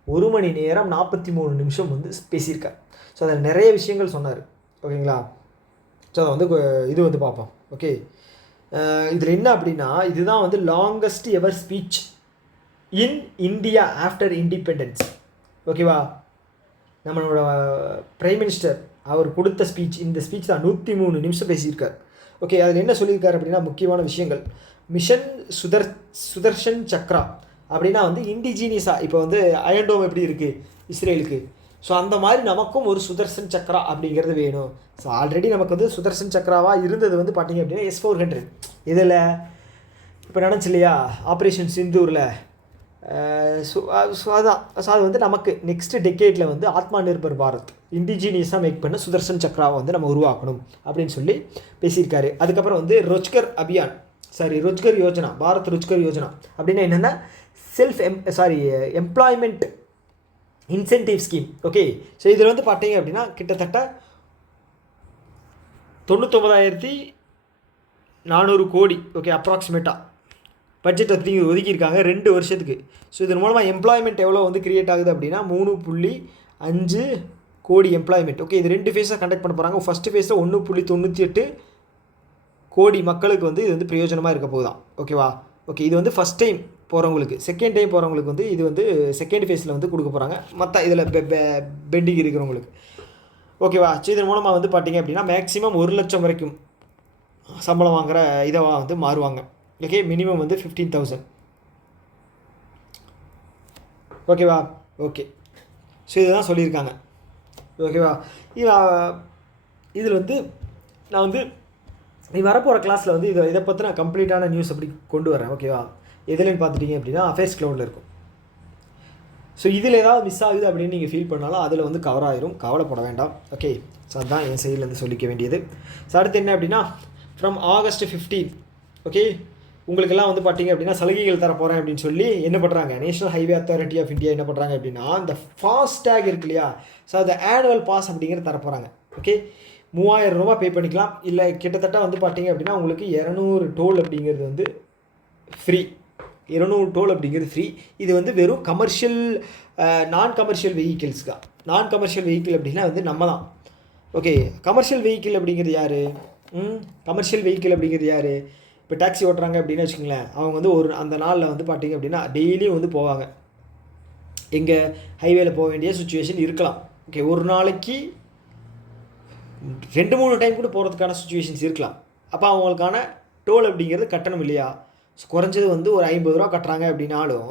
1 மணி நேரம் 43 நிமிஷம் வந்து பேசியிருக்கார். ஸோ அதில் நிறைய விஷயங்கள் சொன்னார். ஓகேங்களா? ஸோ அதை வந்து இது வந்து பார்ப்போம். ஓகே, இதில் என்ன அப்படின்னா, இதுதான் வந்து longest ever speech in India after independence. ஓகேவா? நம்மளோட பிரைம் மினிஸ்டர் அவர் கொடுத்த ஸ்பீச், இந்த ஸ்பீச் தான் 103 நிமிஷம் பேசியிருக்கார். ஓகே, அதில் என்ன சொல்லியிருக்காரு அப்படின்னா, முக்கியமான விஷயங்கள். மிஷன் சுதர்ஷன் சக்ரா அப்படின்னா வந்து இண்டிஜீனியஸாக, இப்போ வந்து அயன்டோம் எப்படி இருக்குது இஸ்ரேலுக்கு, ஸோ அந்த மாதிரி நமக்கும் ஒரு சுதர்ஷன் சக்ரா அப்படிங்கிறது வேணும். ஸோ ஆல்ரெடி நமக்கு வந்து சுதர்ஷன் சக்ராவாக இருந்தது வந்து பார்த்திங்க அப்படின்னா S-400. இதில் இப்போ நடந்துச்சு இல்லையா ஆப்ரேஷன் சிந்தூரில். ஸோ அது வந்து நமக்கு நெக்ஸ்ட் டெக்கேட்டில் வந்து ஆத்மா நிர்பர் பாரத் இண்டிஜீனியஸாக மேக் பண்ண சுதர்ஷன் சக்ராவை வந்து நம்ம உருவாக்கணும் அப்படின்னு சொல்லி பேசியிருக்காரு. அதுக்கப்புறம் வந்து ரோஜ்கர் யோஜனா, பாரத் ரோஜ்கர் யோஜனா அப்படின்னா என்னென்னா employment incentive scheme. Okay, so இதில் வந்து பார்த்தீங்க அப்படின்னா கிட்டத்தட்ட 99,400 கோடி, ஓகே, அப்ராக்சிமேட்டாக பட்ஜெட் ஒதுக்கியிருக்காங்க 2 வருஷத்துக்கு. ஸோ இதன் மூலமாக எம்ப்ளாய்மெண்ட் எவ்வளோ வந்து க்ரியேட் ஆகுது அப்படின்னா 3.5 கோடி எம்ப்ளாய்மெண்ட். ஓகே, இது 2 ஃபேஸாக கண்டக்ட் பண்ண போகிறாங்க. ஃபஸ்ட்டு ஃபேஸில் 1.98 கோடி மக்களுக்கு வந்து இது வந்து பிரயோஜனமாக இருக்க போகுதான். ஓகேவா? ஓகே, இது வந்து ஃபஸ்ட் டைம் போகிறவங்களுக்கு. செகண்ட் டைம் போகிறவங்களுக்கு வந்து இது வந்து செகண்ட் ஃபேஸில் வந்து கொடுக்க போகிறாங்க, மற்ற இதில் பெண்டிங் இருக்கிறவங்களுக்கு. ஓகேவா? ஸோ இதன் மூலமாக வந்து பார்த்திங்க அப்படின்னா மேக்ஸிமம் 1 லட்சம் வரைக்கும் சம்பளம் வாங்குகிற இதாக வந்து மாறுவாங்க. ஓகே, மினிமம் வந்து 15,000. ஓகேவா? ஓகே, ஸோ இதுதான் சொல்லியிருக்காங்க. ஓகேவா? இதில் வந்து நான் வந்து நீ வரப்போகிற கிளாஸில் வந்து இதை பற்றி நான் கம்ப்ளீட்டான நியூஸ் அப்படி கொண்டு வரேன். ஓகேவா? எதுலன்னு பார்த்துட்டிங்க அப்படின்னா அஃபேர்ஸ் க்ளவுடில் இருக்கும். ஸோ இதில் ஏதாவது மிஸ் ஆகுது அப்படின்னு நீங்கள் ஃபீல் பண்ணாலும் அதில் வந்து கவர் ஆகிரும், கவலைப்பட வேண்டாம். ஓகே, ஸோ அதுதான் என் சைட்லேருந்து சொல்லிக்க வேண்டியது. ஸோ அடுத்து என்ன அப்படின்னா, ஃப்ரம் ஆகஸ்ட் 15, ஓகே, உங்களுக்கெல்லாம் வந்து பார்த்திங்க அப்படின்னா சலுகைகள் தர போகிறேன் அப்படின்னு சொல்லி என்ன பண்ணுறாங்க, national highway authority of India என்ன பண்ணுறாங்க அப்படின்னா, இந்த ஃபாஸ்டேக் இருக்கு இல்லையா, ஸோ அது ஆனுவல் பாஸ் அப்படிங்கிறது தர போகிறாங்க. ஓகே, 3000 ரூபா பே பண்ணிக்கலாம். இல்லை கிட்டத்தட்ட வந்து பார்த்திங்க அப்படின்னா உங்களுக்கு 200 டோல் அப்படிங்கிறது வந்து ஃப்ரீ. 200 டோல் அப்படிங்கிறது ஃப்ரீ. இது வந்து வெறும் கமர்ஷியல் நான் கமர்ஷியல் வெஹிக்கிள்ஸ்க்கா. நான் கமர்ஷியல் வெஹிக்கிள் அப்படின்னா வந்து நம்ம தான். ஓகே, கமர்ஷியல் வெஹிக்கிள் அப்படிங்கிறது யார்? கமர்ஷியல் வெஹிக்கிள் அப்படிங்கிறது யார்? இப்போ டாக்ஸி ஓட்டுறாங்க அப்படின்னு வச்சுக்கோங்களேன், அவங்க வந்து அந்த நாளில் வந்து பார்த்திங்க அப்படின்னா டெய்லியும் வந்து போவாங்க. எங்கே ஹைவேல போக வேண்டிய சுச்சுவேஷன் இருக்கலாம். ஓகே, ஒரு நாளைக்கு 2-3 டைம் கூட போகிறதுக்கான சுச்சுவேஷன்ஸ் இருக்கலாம். அப்போ அவங்களுக்கான டோல் அப்படிங்கிறது கட்டணம் இல்லையா? ஸோ குறைஞ்சது வந்து ஒரு 50 ரூபா கட்டுறாங்க அப்படின்னாலும்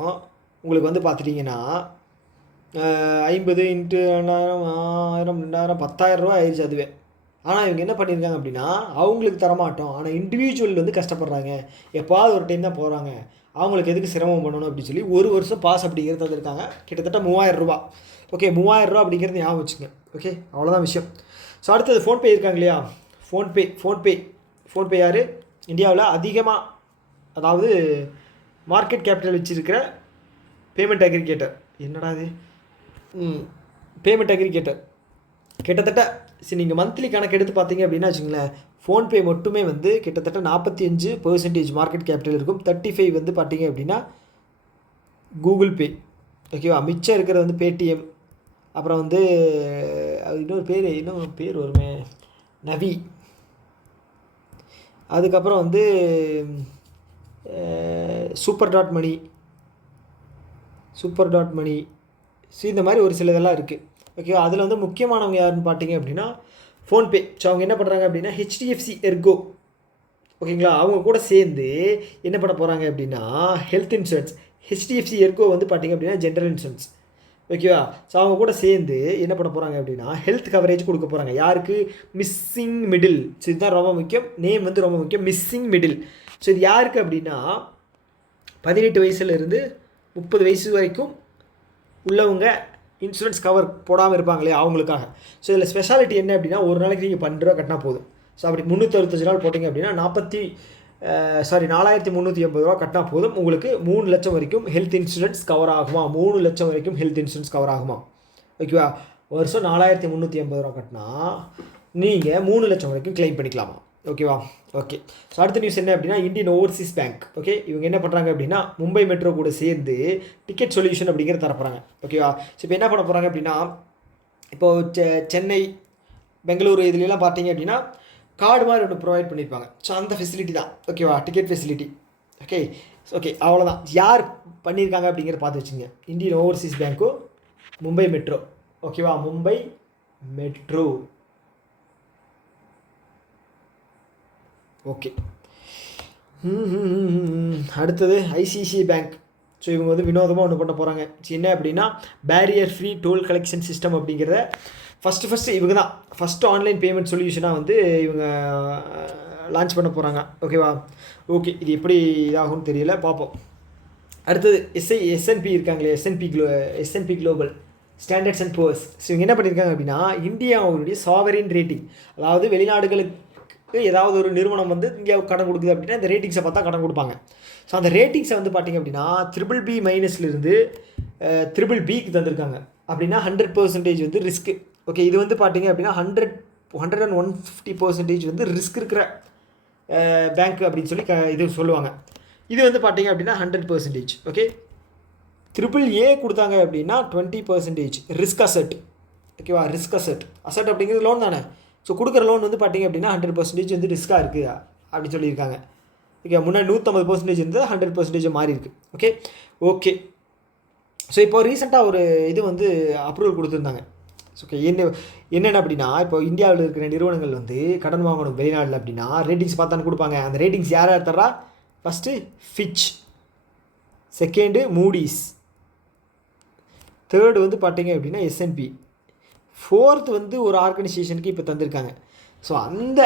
உங்களுக்கு வந்து பார்த்துட்டிங்கன்னா 50 இன்ட்டு 2000 1000 2000 10,000 ஆயிடுச்சு அதுவே. ஆனால் இவங்க என்ன பண்ணியிருக்காங்க அப்படின்னா அவங்களுக்கு தரமாட்டோம், ஆனால் இண்டிவிஜுவல் வந்து கஷ்டப்படுறாங்க, எப்பாவது ஒரு டைம் தான் போகிறாங்க, அவங்களுக்கு எதுக்கு சிரமம் பண்ணணும் அப்படின்னு சொல்லி ஒரு வருஷம் பாஸ் அப்படிங்கிறது தந்திருக்காங்க. கிட்டத்தட்ட 3000 ரூபா. ஓகே, 3000 ரூபா அப்படிங்கிறது ஞாபகம் வச்சுங்க. ஓகே, அவ்வளோதான் விஷயம். ஸோ அடுத்தது ஃபோன்பே இருக்காங்க இல்லையா, ஃபோன்பே யார் இந்தியாவில் அதிகமாக, அதாவது மார்க்கெட் கேபிட்டல் வச்சுருக்கிற பேமெண்ட் அக்ரிகேட்டர். என்னடா இது, பேமெண்ட் அக்ரிகேட்டர். கிட்டத்தட்ட சரி, நீங்கள் மந்த்லி கணக்கு எடுத்து பார்த்தீங்க அப்படின்னா வச்சுங்களேன், ஃபோன்பே மட்டுமே வந்து கிட்டத்தட்ட 45% மார்க்கெட் கேபிட்டல் இருக்கும். 35 வந்து பார்த்தீங்க அப்படின்னா கூகுள் பே. ஓகேவா, மிச்சம் இருக்கிறது வந்து பேடிஎம், அப்புறம் வந்து இன்னொரு பேர் வருமே, நவி, அதுக்கப்புறம் வந்து சூப்பர் டாட் மணி. ஸோ இந்த மாதிரி ஒரு சில இதெல்லாம் இருக்குது. ஓகே, அதில் வந்து முக்கியமானவங்க யாருன்னு பார்த்தீங்க அப்படின்னா ஃபோன்பே. ஸோ அவங்க என்ன பண்ணுறாங்க அப்படின்னா ஹெச்டிஎஃப்சி எர்கோ, ஓகேங்களா, அவங்க கூட சேர்ந்து என்ன பண்ண போகிறாங்க அப்படின்னா ஹெல்த் இன்சூரன்ஸ். ஹெச்டிஎஃப்சி எர்கோ வந்து பார்த்தீங்க அப்படின்னா ஜென்ரல் இன்சூரன்ஸ். ஓகேவா, ஸோ அவங்க கூட சேர்ந்து என்ன பண்ண போகிறாங்க அப்படின்னா ஹெல்த் கவரேஜ் கொடுக்க போகிறாங்க. யாருக்கு? Missing middle. ஸோ இதுதான் ரொம்ப முக்கியம், நேம் வந்து ரொம்ப முக்கியம், மிஸ்ஸிங் மிடில். ஸோ இது யாருக்கு அப்படின்னா 18 வயசுலேருந்து 30 வயசு வரைக்கும் உள்ளவங்க இன்சூரன்ஸ் கவர் போடாமல் இருப்பாங்களே அவங்களுக்காக. ஸோ இதில் ஸ்பெஷாலிட்டி என்ன அப்படின்னா ஒரு நாளைக்கு நீங்கள் 12 ரூபா கட்டினா போதும். ஸோ அப்படி 365 நாள் போட்டிங்க அப்படின்னா 4380 ரூபா கட்டினா போதும், உங்களுக்கு 3 லட்சம் வரைக்கும் ஹெல்த் இன்சூரன்ஸ் கவர் ஆகுமா. 3 லட்சம் வரைக்கும் ஹெல்த் இன்சூரன்ஸ் கவர் ஆகுமா. ஓகேவா, வருஷம் 4380 ரூபா கட்டினா நீங்கள் 3 லட்சம் வரைக்கும் கிளைம் பண்ணிக்கலாமா. ஓகேவா, ஓகே. ஸோ அடுத்த நியூஸ் என்ன அப்படின்னா இந்தியன் ஓவர்சீஸ் பேங்க். ஓகே, இவங்க என்ன பண்ணுறாங்க அப்படின்னா மும்பை மெட்ரோ கூட சேர்ந்து டிக்கெட் சொல்யூஷன் அப்படிங்கிறத தரப்போகிறாங்க. ஓகேவா, ஸோ இப்போ என்ன பண்ண போகிறாங்க அப்படின்னா இப்போது சென்னை, பெங்களூரு இதுலாம் பார்த்தீங்க அப்படின்னா கார்டு மாதிரி ஒன்று ப்ரொவைட் பண்ணியிருப்பாங்க. ஸோ அந்த ஃபெசிலிட்டி தான். ஓகேவா, டிக்கெட் ஃபெசிலிட்டி. ஓகே, அவ்வளோதான். யார் பண்ணியிருக்காங்க அப்படிங்கிறத பார்த்து வச்சுங்க. இந்தியன் ஓவர்சீஸ் பேங்க்கும் மும்பை மெட்ரோ. ஓகேவா, மும்பை மெட்ரோ. ஓகே, அடுத்தது ஐசிஐசிஐ பேங்க். ஸோ இவங்க வந்து வினோதமாக ஒன்று பண்ண போகிறாங்க. என்ன அப்படின்னா barrier free toll collection system அப்படிங்கிறத ஃபஸ்ட்டு இவங்க தான் ஃபஸ்ட்டு ஆன்லைன் பேமெண்ட் சொல்யூஷனாக வந்து இவங்க லான்ச் பண்ண போகிறாங்க. ஓகேவா, ஓகே, இது எப்படி இதாகும்னு தெரியல, பார்ப்போம். அடுத்தது எஸ்என்பி இருக்காங்களே, SNP global standards and Poor's. So இவங்க என்ன பண்ணியிருக்காங்க அப்படின்னா இந்தியாவுடைய சாவரின் ரேட்டிங், அதாவது வெளிநாடுகளுக்கு ஏதாவது ஒரு நிறுவனம் வந்து இந்தியாவுக்கு கடன் கொடுக்குது அப்படின்னா இந்த ரேட்டிங்ஸை பார்த்தா கடன் கொடுப்பாங்க. ஸோ அந்த ரேட்டிங்ஸை வந்து பார்த்திங்க அப்படின்னா BBB- BBBக்கு தந்திருக்காங்க. அப்படின்னா 100% வந்து ரிஸ்க்கு. ஓகே, இது வந்து பார்த்திங்க அப்படின்னா 150% வந்து ரிஸ்க் இருக்கிற பேங்க் அப்படின்னு சொல்லி இது சொல்லுவாங்க. இது வந்து பார்த்திங்க அப்படின்னா 100%. ஓகே, AAA கொடுத்தாங்க அப்படின்னா 20% ரிஸ்க் அசெட். ஓகேவா, ரிஸ்க் அசெட் அப்படிங்கிறது லோன் தானே. ஸோ கொடுக்குற லோன் வந்து பார்த்திங்க அப்படின்னா 100% வந்து ரிஸ்க்காக இருக்குது அப்படின்னு சொல்லியிருக்காங்க. ஓகே, முன்னாடி 150% இருந்து 100% மாறி இருக்குது. ஓகே. ஸோ இப்போ ரீசெண்டாக ஒரு இது வந்து அப்ரூவல் கொடுத்துருந்தாங்க. ஓகே, என்னென்ன அப்படின்னா இப்போ இந்தியாவில் இருக்கிற நிறுவனங்கள் வந்து கடன் வாங்கணும் வெளிநாட்டில் அப்படின்னா ரேட்டிங்ஸ் பார்த்தான்னு கொடுப்பாங்க. அந்த ரேட்டிங்ஸ் யார் தர்றா? First Fitch, second Moody's, third வந்து பார்த்தீங்க அப்படின்னா S&P, ஃபோர்த்து வந்து ஒரு ஆர்கனைசேஷனுக்கு இப்போ தந்திருக்காங்க. ஸோ அந்த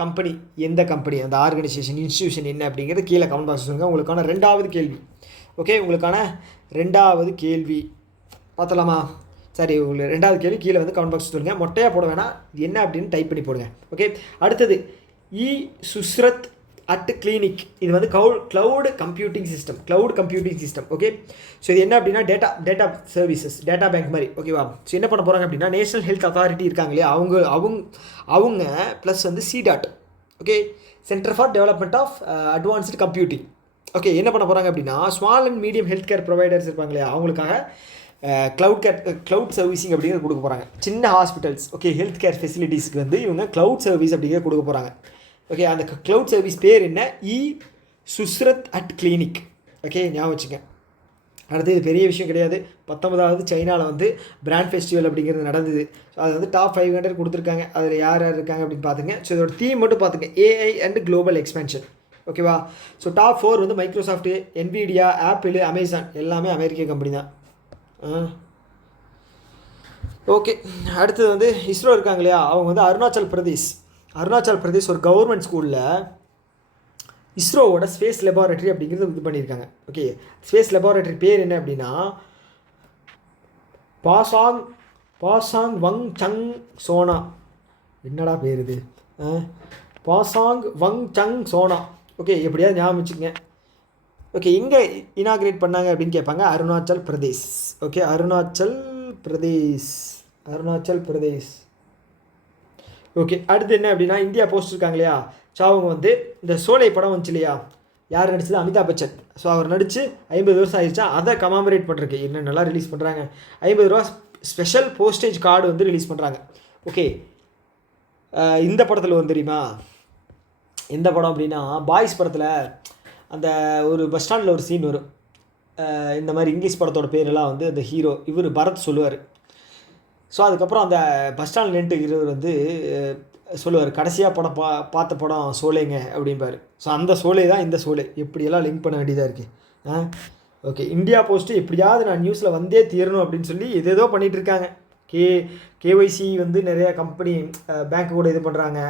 கம்பெனி எந்த கம்பெனி, அந்த ஆர்கனைசேஷன், இன்ஸ்டியூஷன் என்ன அப்படிங்கிறது கீழே கமெண்ட் பாக்ஸ் சொல்லுங்கள். உங்களுக்கான 2வது கேள்வி. ஓகே, உங்களுக்கான 2வது கேள்வி பார்த்தலாமா? சரி, உங்களுக்கு 2வது கேள்வி கீழே வந்து கமெண்ட் பாக்ஸ் சொல்லுங்கள். மொட்டையாக போட வேணாம், இது என்ன அப்படின்னு டைப் பண்ணி போடுங்க. ஓகே, அடுத்தது சுஸ்ரத் @கிளினிக். இது வந்து cloud computing system. Okay, so இது என்ன அப்படின்னா டேட்டா சர்வீசஸ், டேட்டா பேங்க் மாதிரி. ஓகேவா, ஸோ என்ன பண்ண போகிறாங்க அப்படின்னா நேஷனல் ஹெல்த் அத்தாரிட்டி இருக்காங்க இல்லையா, அவங்க ப்ளஸ் வந்து CDOT. Okay, centre for development of advanced computing. Okay, என்ன பண்ண போகிறாங்க அப்படின்னா small and medium health care providers இருப்பாங்க இல்லையா, அவங்களுக்காக க்ளவுட் சர்வீசிங் அப்படிங்கிறது கொடுக்க போகிறாங்க. சின்ன ஹாஸ்பிட்டல்ஸ், ஓகே, ஹெல்த் கேர் ஃபெசிலிட்டிஸ்க்கு வந்து இவங்க க்ளவுட் சர்வீஸ் அப்படிங்கிறத கொடுக்க போகிறாங்க. ஓகே, அந்த க்ளவுட் சர்வீஸ் பேர் என்ன? சுஸ்ரத் @கிளினிக். ஓகே, ஞாபகம் வச்சுங்க. அடுத்து இது பெரிய விஷயம் கிடையாது. 19வது சைனாவில் வந்து பிராண்ட் ஃபெஸ்டிவல் அப்படிங்கிறது நடந்தது. ஸோ அது வந்து டாப் 500 கொடுத்துருக்காங்க. அதில் யார் இருக்காங்க அப்படின்னு பார்த்துங்க. ஸோ இதோட தீம் மட்டும் பார்த்துங்க, AI அண்ட் குளோபல் எக்ஸ்பென்ஷன். ஓகேவா, ஸோ டாப் 4 வந்து மைக்ரோசாஃப்ட்டு, NVIDIA, ஆப்பிள், அமேசான், எல்லாமே அமெரிக்க கம்பெனி தான். ஓகே, அடுத்தது வந்து இஸ்ரோ இருக்காங்க இல்லையா, அவங்க வந்து அருணாச்சல் பிரதேஷ் ஒரு கவர்மெண்ட் ஸ்கூலில் இஸ்ரோவோட ஸ்பேஸ் லெபார்ட்டரி அப்படிங்கிறது இது பண்ணியிருக்காங்க. ஓகே, ஸ்பேஸ் லெபார்ட்டரி பேர் என்ன அப்படின்னா பாசாங் வங் சங் சோனா. என்னடா பேர் இது? பாசாங் வங் சங் சோனா. ஓகே, எப்படியாவது ஞாபகம் வச்சுக்கங்க. ஓகே, எங்கே இனாக்ரேட் பண்ணாங்க அப்படின்னு கேட்பாங்க. அருணாச்சல் பிரதேஷ். ஓகே, அருணாச்சல் பிரதேஷ். ஓகே, அடுத்து என்ன அப்படின்னா இந்தியா போஸ்ட் இருக்காங்க இல்லையா, ஸோ அவங்க வந்து இந்த சோலை படம் வந்துச்சு இல்லையா, யார் நடிச்சது? அமிதாப் பச்சன். ஸோ அவர் நடித்து 50 வருஷம் ஆயிடுச்சா, அதை கமாமரேட் பண்ணுறதுக்கு என்ன நல்லா ரிலீஸ் பண்ணுறாங்க. 50 ரூபா ஸ்பெஷல் போஸ்டேஜ் கார்டு வந்து ரிலீஸ் பண்ணுறாங்க. ஓகே, இந்த படத்தில் வந்து தெரியுமா எந்த படம் அப்படின்னா, பாய்ஸ் படத்தில் அந்த ஒரு பஸ் ஸ்டாண்டில் ஒரு சீன் வரும். இந்த மாதிரி இங்கிலீஷ் படத்தோட பேரெல்லாம் வந்து அந்த ஹீரோ இவர் பரத் சொல்லுவார். ஸோ அதுக்கப்புறம் அந்த பஸ் ஸ்டாண்டில் நின்றுட்டு இருக்கிறவர் வந்து சொல்லுவார், கடைசியாக படம் பார்த்த படம் சோலைங்க அப்படிம்பார். ஸோ அந்த சோலை தான் இந்த சோலை. எப்படியெல்லாம் லிங்க் பண்ண வேண்டியதாக இருக்குது. ஓகே, இந்தியா போஸ்ட்டு எப்படியாவது நான் நியூஸில் வந்தே தீரணும் அப்படின்னு சொல்லி எதேதோ பண்ணிகிட்டு இருக்காங்க. கேஒய்சி வந்து நிறையா கம்பெனி பேங்க்கு கூட இது பண்ணுறாங்க.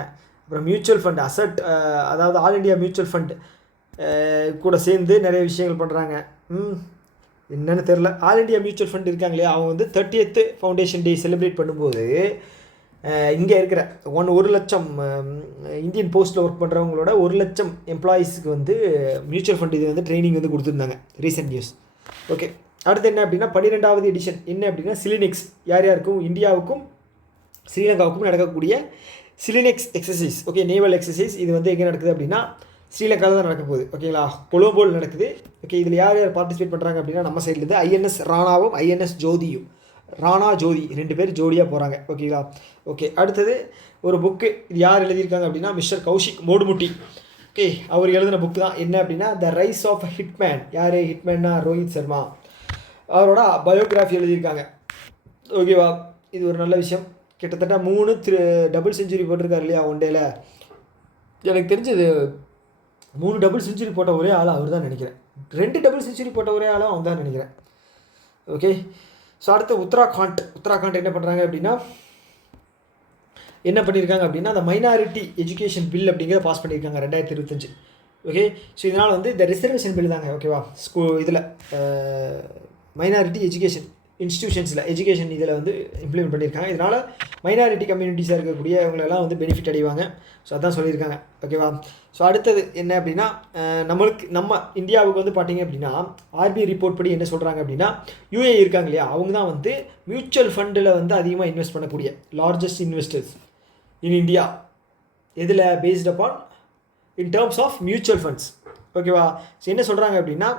அப்புறம் மியூச்சுவல் ஃபண்ட் அசட், அதாவது ஆல் இண்டியா மியூச்சுவல் ஃபண்ட் கூட சேர்ந்து நிறைய விஷயங்கள் பண்ணுறாங்க. என்னென்னு தெரில. ஆல் இண்டியா மியூச்சுவல் ஃபண்ட் இருக்காங்க இல்லையா, அவங்க வந்து 30th ஃபவுண்டேஷன் டே செலிப்ரேட் பண்ணும்போது இங்கே இருக்கிற 1 லட்சம் இந்தியன் போஸ்ட்டில் ஒர்க் பண்ணுறவங்களோட 1 லட்சம் எம்ப்ளாயீஸுக்கு வந்து மியூச்சுவல் ஃபண்ட் இது வந்து ட்ரைனிங் வந்து கொடுத்துருந்தாங்க. Recent news. ஓகே, அடுத்து என்ன அப்படின்னா 12வது எடிஷன் என்ன அப்படின்னா சிலினிக்ஸ். யார் யாருக்கும்? இந்தியாவுக்கும் ஸ்ரீலங்காவுக்கும் நடக்கக்கூடிய சிலினிக்ஸ் எக்ஸசைஸ். Okay, naval exercise. இது வந்து எங்கே நடக்குது அப்படின்னா ஸ்ரீலங்காவில் தான் நடக்க போகுது. ஓகேங்களா, கொலம்போல் நடக்குது. ஓகே, இதில் யார் யார் பார்ட்டிசிபேட் பண்ணுறாங்க அப்படின்னா நம்ம சைட்லேருந்து ஐஎன்எஸ் ராணாவும் ஐஎன்எஸ் ஜோதியும், ராணா ஜோதி 2 பேர் ஜோடியாக போகிறாங்க. ஓகேங்களா. ஓகே, அடுத்தது ஒரு புக்கு. இது யார் எழுதியிருக்காங்க அப்படின்னா மிஸ்டர் கௌஷிக் மோடுமுட்டி. ஓகே, அவர் எழுதின புக்கு தான் என்ன அப்படின்னா த ரைஸ் ஆஃப் ஹிட்மேன். யார் ஹிட்மேன்னா? ரோஹித் சர்மா. அவரோட பயோகிராஃபி எழுதியிருக்காங்க. ஓகேவா, இது ஒரு நல்ல விஷயம். கிட்டத்தட்ட 3 டபுள் செஞ்சுரி போட்டிருக்காரு இல்லையா ஒன் டேல. எனக்கு தெரிஞ்சது 3 டபுள் செஞ்சுரி போட்ட ஒரே ஆளாக அவர் தான் நினைக்கிறேன். 2 டபுள் செஞ்சுரி போட்ட ஒரே ஆளாக அவன் தான் நினைக்கிறேன். ஓகே, ஸோ அடுத்து உத்தராகண்ட் என்ன பண்ணுறாங்க அப்படின்னா என்ன பண்ணியிருக்காங்க அப்படின்னா அந்த மைனாரிட்டி எஜுகேஷன் பில் அப்படிங்கிறத பாஸ் பண்ணியிருக்காங்க 2025. ஓகே, ஸோ இதனால் வந்து இந்த ரிசர்வேஷன் பில் தாங்க. ஓகேவா, இதில் மைனாரிட்டி எஜுகேஷன் இன்ஸ்டியூஷன்ஸில் எஜுகேஷன் இதில் வந்து இம்ப்ளிமெண்ட் பண்ணியிருக்காங்க. இதனால் மைனாரிட்டி கம்யூனிட்டிஸாக இருக்கக்கூடிய அவங்களெல்லாம் வந்து பெனிஃபிட் அடைவாங்க. ஸோ அதான் சொல்லியிருக்காங்க. ஓகேவா, ஸோ அடுத்தது என்ன அப்படின்னா நம்ம இந்தியாவுக்கு வந்து பார்த்திங்க அப்படின்னா ஆர்பிஐ ரிப்போர்ட் படி என்ன சொல்கிறாங்க அப்படின்னா யூஏ இருக்காங்க இல்லையா, அவங்க தான் வந்து மியூச்சுவல் ஃபண்டில் வந்து அதிகமாக இன்வெஸ்ட் பண்ணக்கூடிய லார்ஜஸ்ட் இன்வெஸ்டர்ஸ் இன் இந்தியா. இதில் based upon in terms of mutual funds. ஓகேவா, ஸோ என்ன சொல்கிறாங்க அப்படின்னா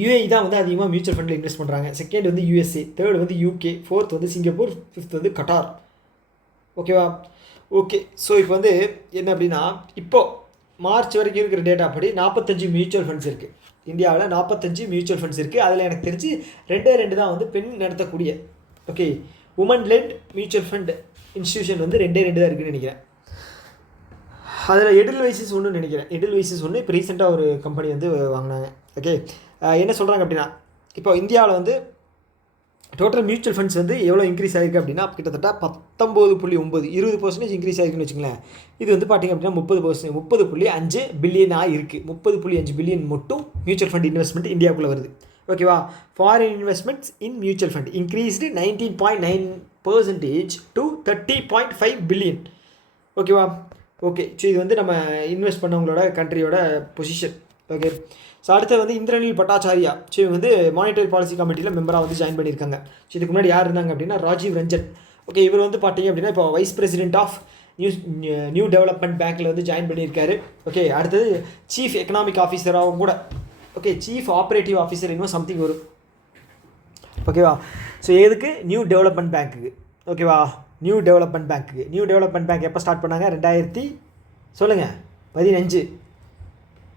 யூஏஇ தான் வந்து அதிகமாக மியூச்சுவல் ஃபண்டில் இன்வெஸ்ட் பண்ணுறாங்க. செகண்ட் வந்து யூஎஸ்ஏ, தேர்ட் வந்து யூகே, ஃபோர்த் வந்து சிங்கப்பூர், ஃபிஃப்த் வந்து கட்டார். ஓகேவா. ஓகே, ஸோ இப்போ வந்து என்ன அப்படின்னா இப்போது மார்ச் வரைக்கும் இருக்கிற டேட்டா படி 45 மியூச்சுவல் ஃபண்ட்ஸ் இருக்குது இந்தியாவில். 45 மியூச்சுவல் ஃபண்ட்ஸ் இருக்குது. அதில் எனக்கு தெரிஞ்சு 2 தான் வந்து பெண் நடத்தக்கூடிய okay woman led mutual fund institution வந்து 2 தான் இருக்குதுன்னு நினைக்கிறேன். அதில் எடில்வைசஸ் ஒன்று நினைக்கிறேன். எடில்வைசஸ் ஒன்று இப்போ ரீசெண்டாக ஒரு கம்பெனி வந்து வாங்கினாங்க. ஓகே, என்ன சொல்கிறாங்க அப்படின்னா இப்போ இந்தியாவில் வந்து டோட்டல் மியூச்சுவல் ஃபண்ட்ஸ் வந்து எவ்வளோ இன்க்ரீஸ் ஆகிருக்கு அப்படின்னா கிட்டத்தட்ட 19.9 20% இன்க்ரீஸ் ஆகிருக்குன்னு வச்சுங்களேன். இது வந்து பார்த்திங்க அப்படின்னா 30.5 பில்லியனாக இருக்குது. 30.5 பில்லியன் மட்டும் மியூச்சுவல் ஃபண்ட் இன்வெஸ்ட்மெண்ட் இந்தியாவுக்குள்ளே வருது. ஓகேவா, foreign investments in mutual fund increased 19.9% to 30.5 billion. ஓகேவா. ஓகே, ஸோ இது வந்து நம்ம இன்வெஸ்ட் பண்ணவங்களோட கண்ட்ரியோட பொசிஷன். ஓகே, ஸோ அடுத்து வந்து இந்திரனில் பட்டாச்சாரியா. ஸோ இவங்க வந்து மானிட்டரி பாலிசி கமிட்டியில் மெம்பராக வந்து ஜாயின் பண்ணியிருக்காங்க. ஸோ இதுக்கு முன்னாடி யார் இருந்தாங்க அப்படின்னா ராஜீவ் ரஞ்சன். ஓகே, இவர் வந்து பார்த்தீங்க அப்படின்னா இப்போ vice president of new development பேங்க்கில் வந்து ஜாயின் பண்ணியிருக்காரு. ஓகே, அடுத்தது சீஃப் எக்கனாமிக் ஆஃபீஸராகவும் கூட. ஓகே, சீஃப் ஆப்ரேட்டிவ் ஆஃபீஸர் இன்னும் சம்திங் வரும். ஓகேவா, ஸோ எதுக்கு? நியூ டெவலப்மெண்ட் பேங்க்குக்கு. ஓகேவா, நியூ டெவலப்மெண்ட் பேங்க் எப்போ ஸ்டார்ட் பண்ணாங்க? 2015.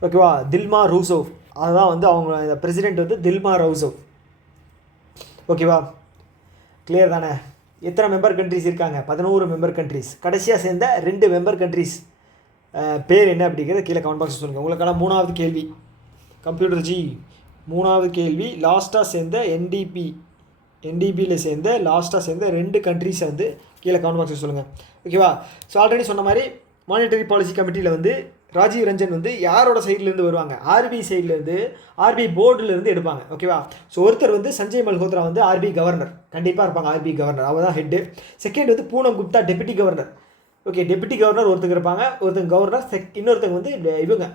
ஓகேவா, தில்மா ரூசோவ். அதுதான் வந்து அவங்க இந்த பிரசிடெண்ட் வந்து தில்மா ரூசோவ். ஓகேவா, கிளியர் தானே? எத்தனை மெம்பர் கண்ட்ரிஸ் இருக்காங்க? 11 மெம்பர் கண்ட்ரிஸ். கடைசியாக சேர்ந்த 2 மெம்பர் கண்ட்ரிஸ் பேர் என்ன அப்படிங்கிறத கீழே கமெண்ட் பாக்ஸ் சொல்லுங்கள். உங்களுக்கான 3வது கேள்வி கம்ப்யூட்டர் ஜி. 3வது கேள்வி லாஸ்ட்டாக சேர்ந்த NDP என்டிபியில் சேர்ந்த லாஸ்ட்டாக சேர்ந்த 2 கண்ட்ரிஸை வந்து கீழே கமெண்ட் பாக்ஸில் சொல்லுங்கள். ஓகேவா? ஸோ ஆல்ரெடி சொன்ன மாதிரி மானிட்டரி பாலிசி கமிட்டியில் வந்து ராஜீவ் ரஞ்சன் வந்து யாரோட சைட்லேருந்து வருவாங்க? ஆர்பிஐ சைட்லேருந்து, ஆர்பிஐ போர்டுலேருந்து எடுப்பாங்க. ஓகேவா? ஸோ ஒருத்தர் வந்து சஞ்சய் மல்ஹோத்ரா வந்து ஆர்பிஐ கவர்னர் கண்டிப்பாக இருப்பாங்க. ஆர்பிஐ கவர்னர் அவர் தான் ஹெட்டு. செகண்ட் வந்து Poonam Gupta deputy governor. Okay, deputy governor ஒருத்தங்க இருப்பாங்க, ஒருத்தங்க கவர்னர், இன்னொருத்தங்க வந்து இவங்க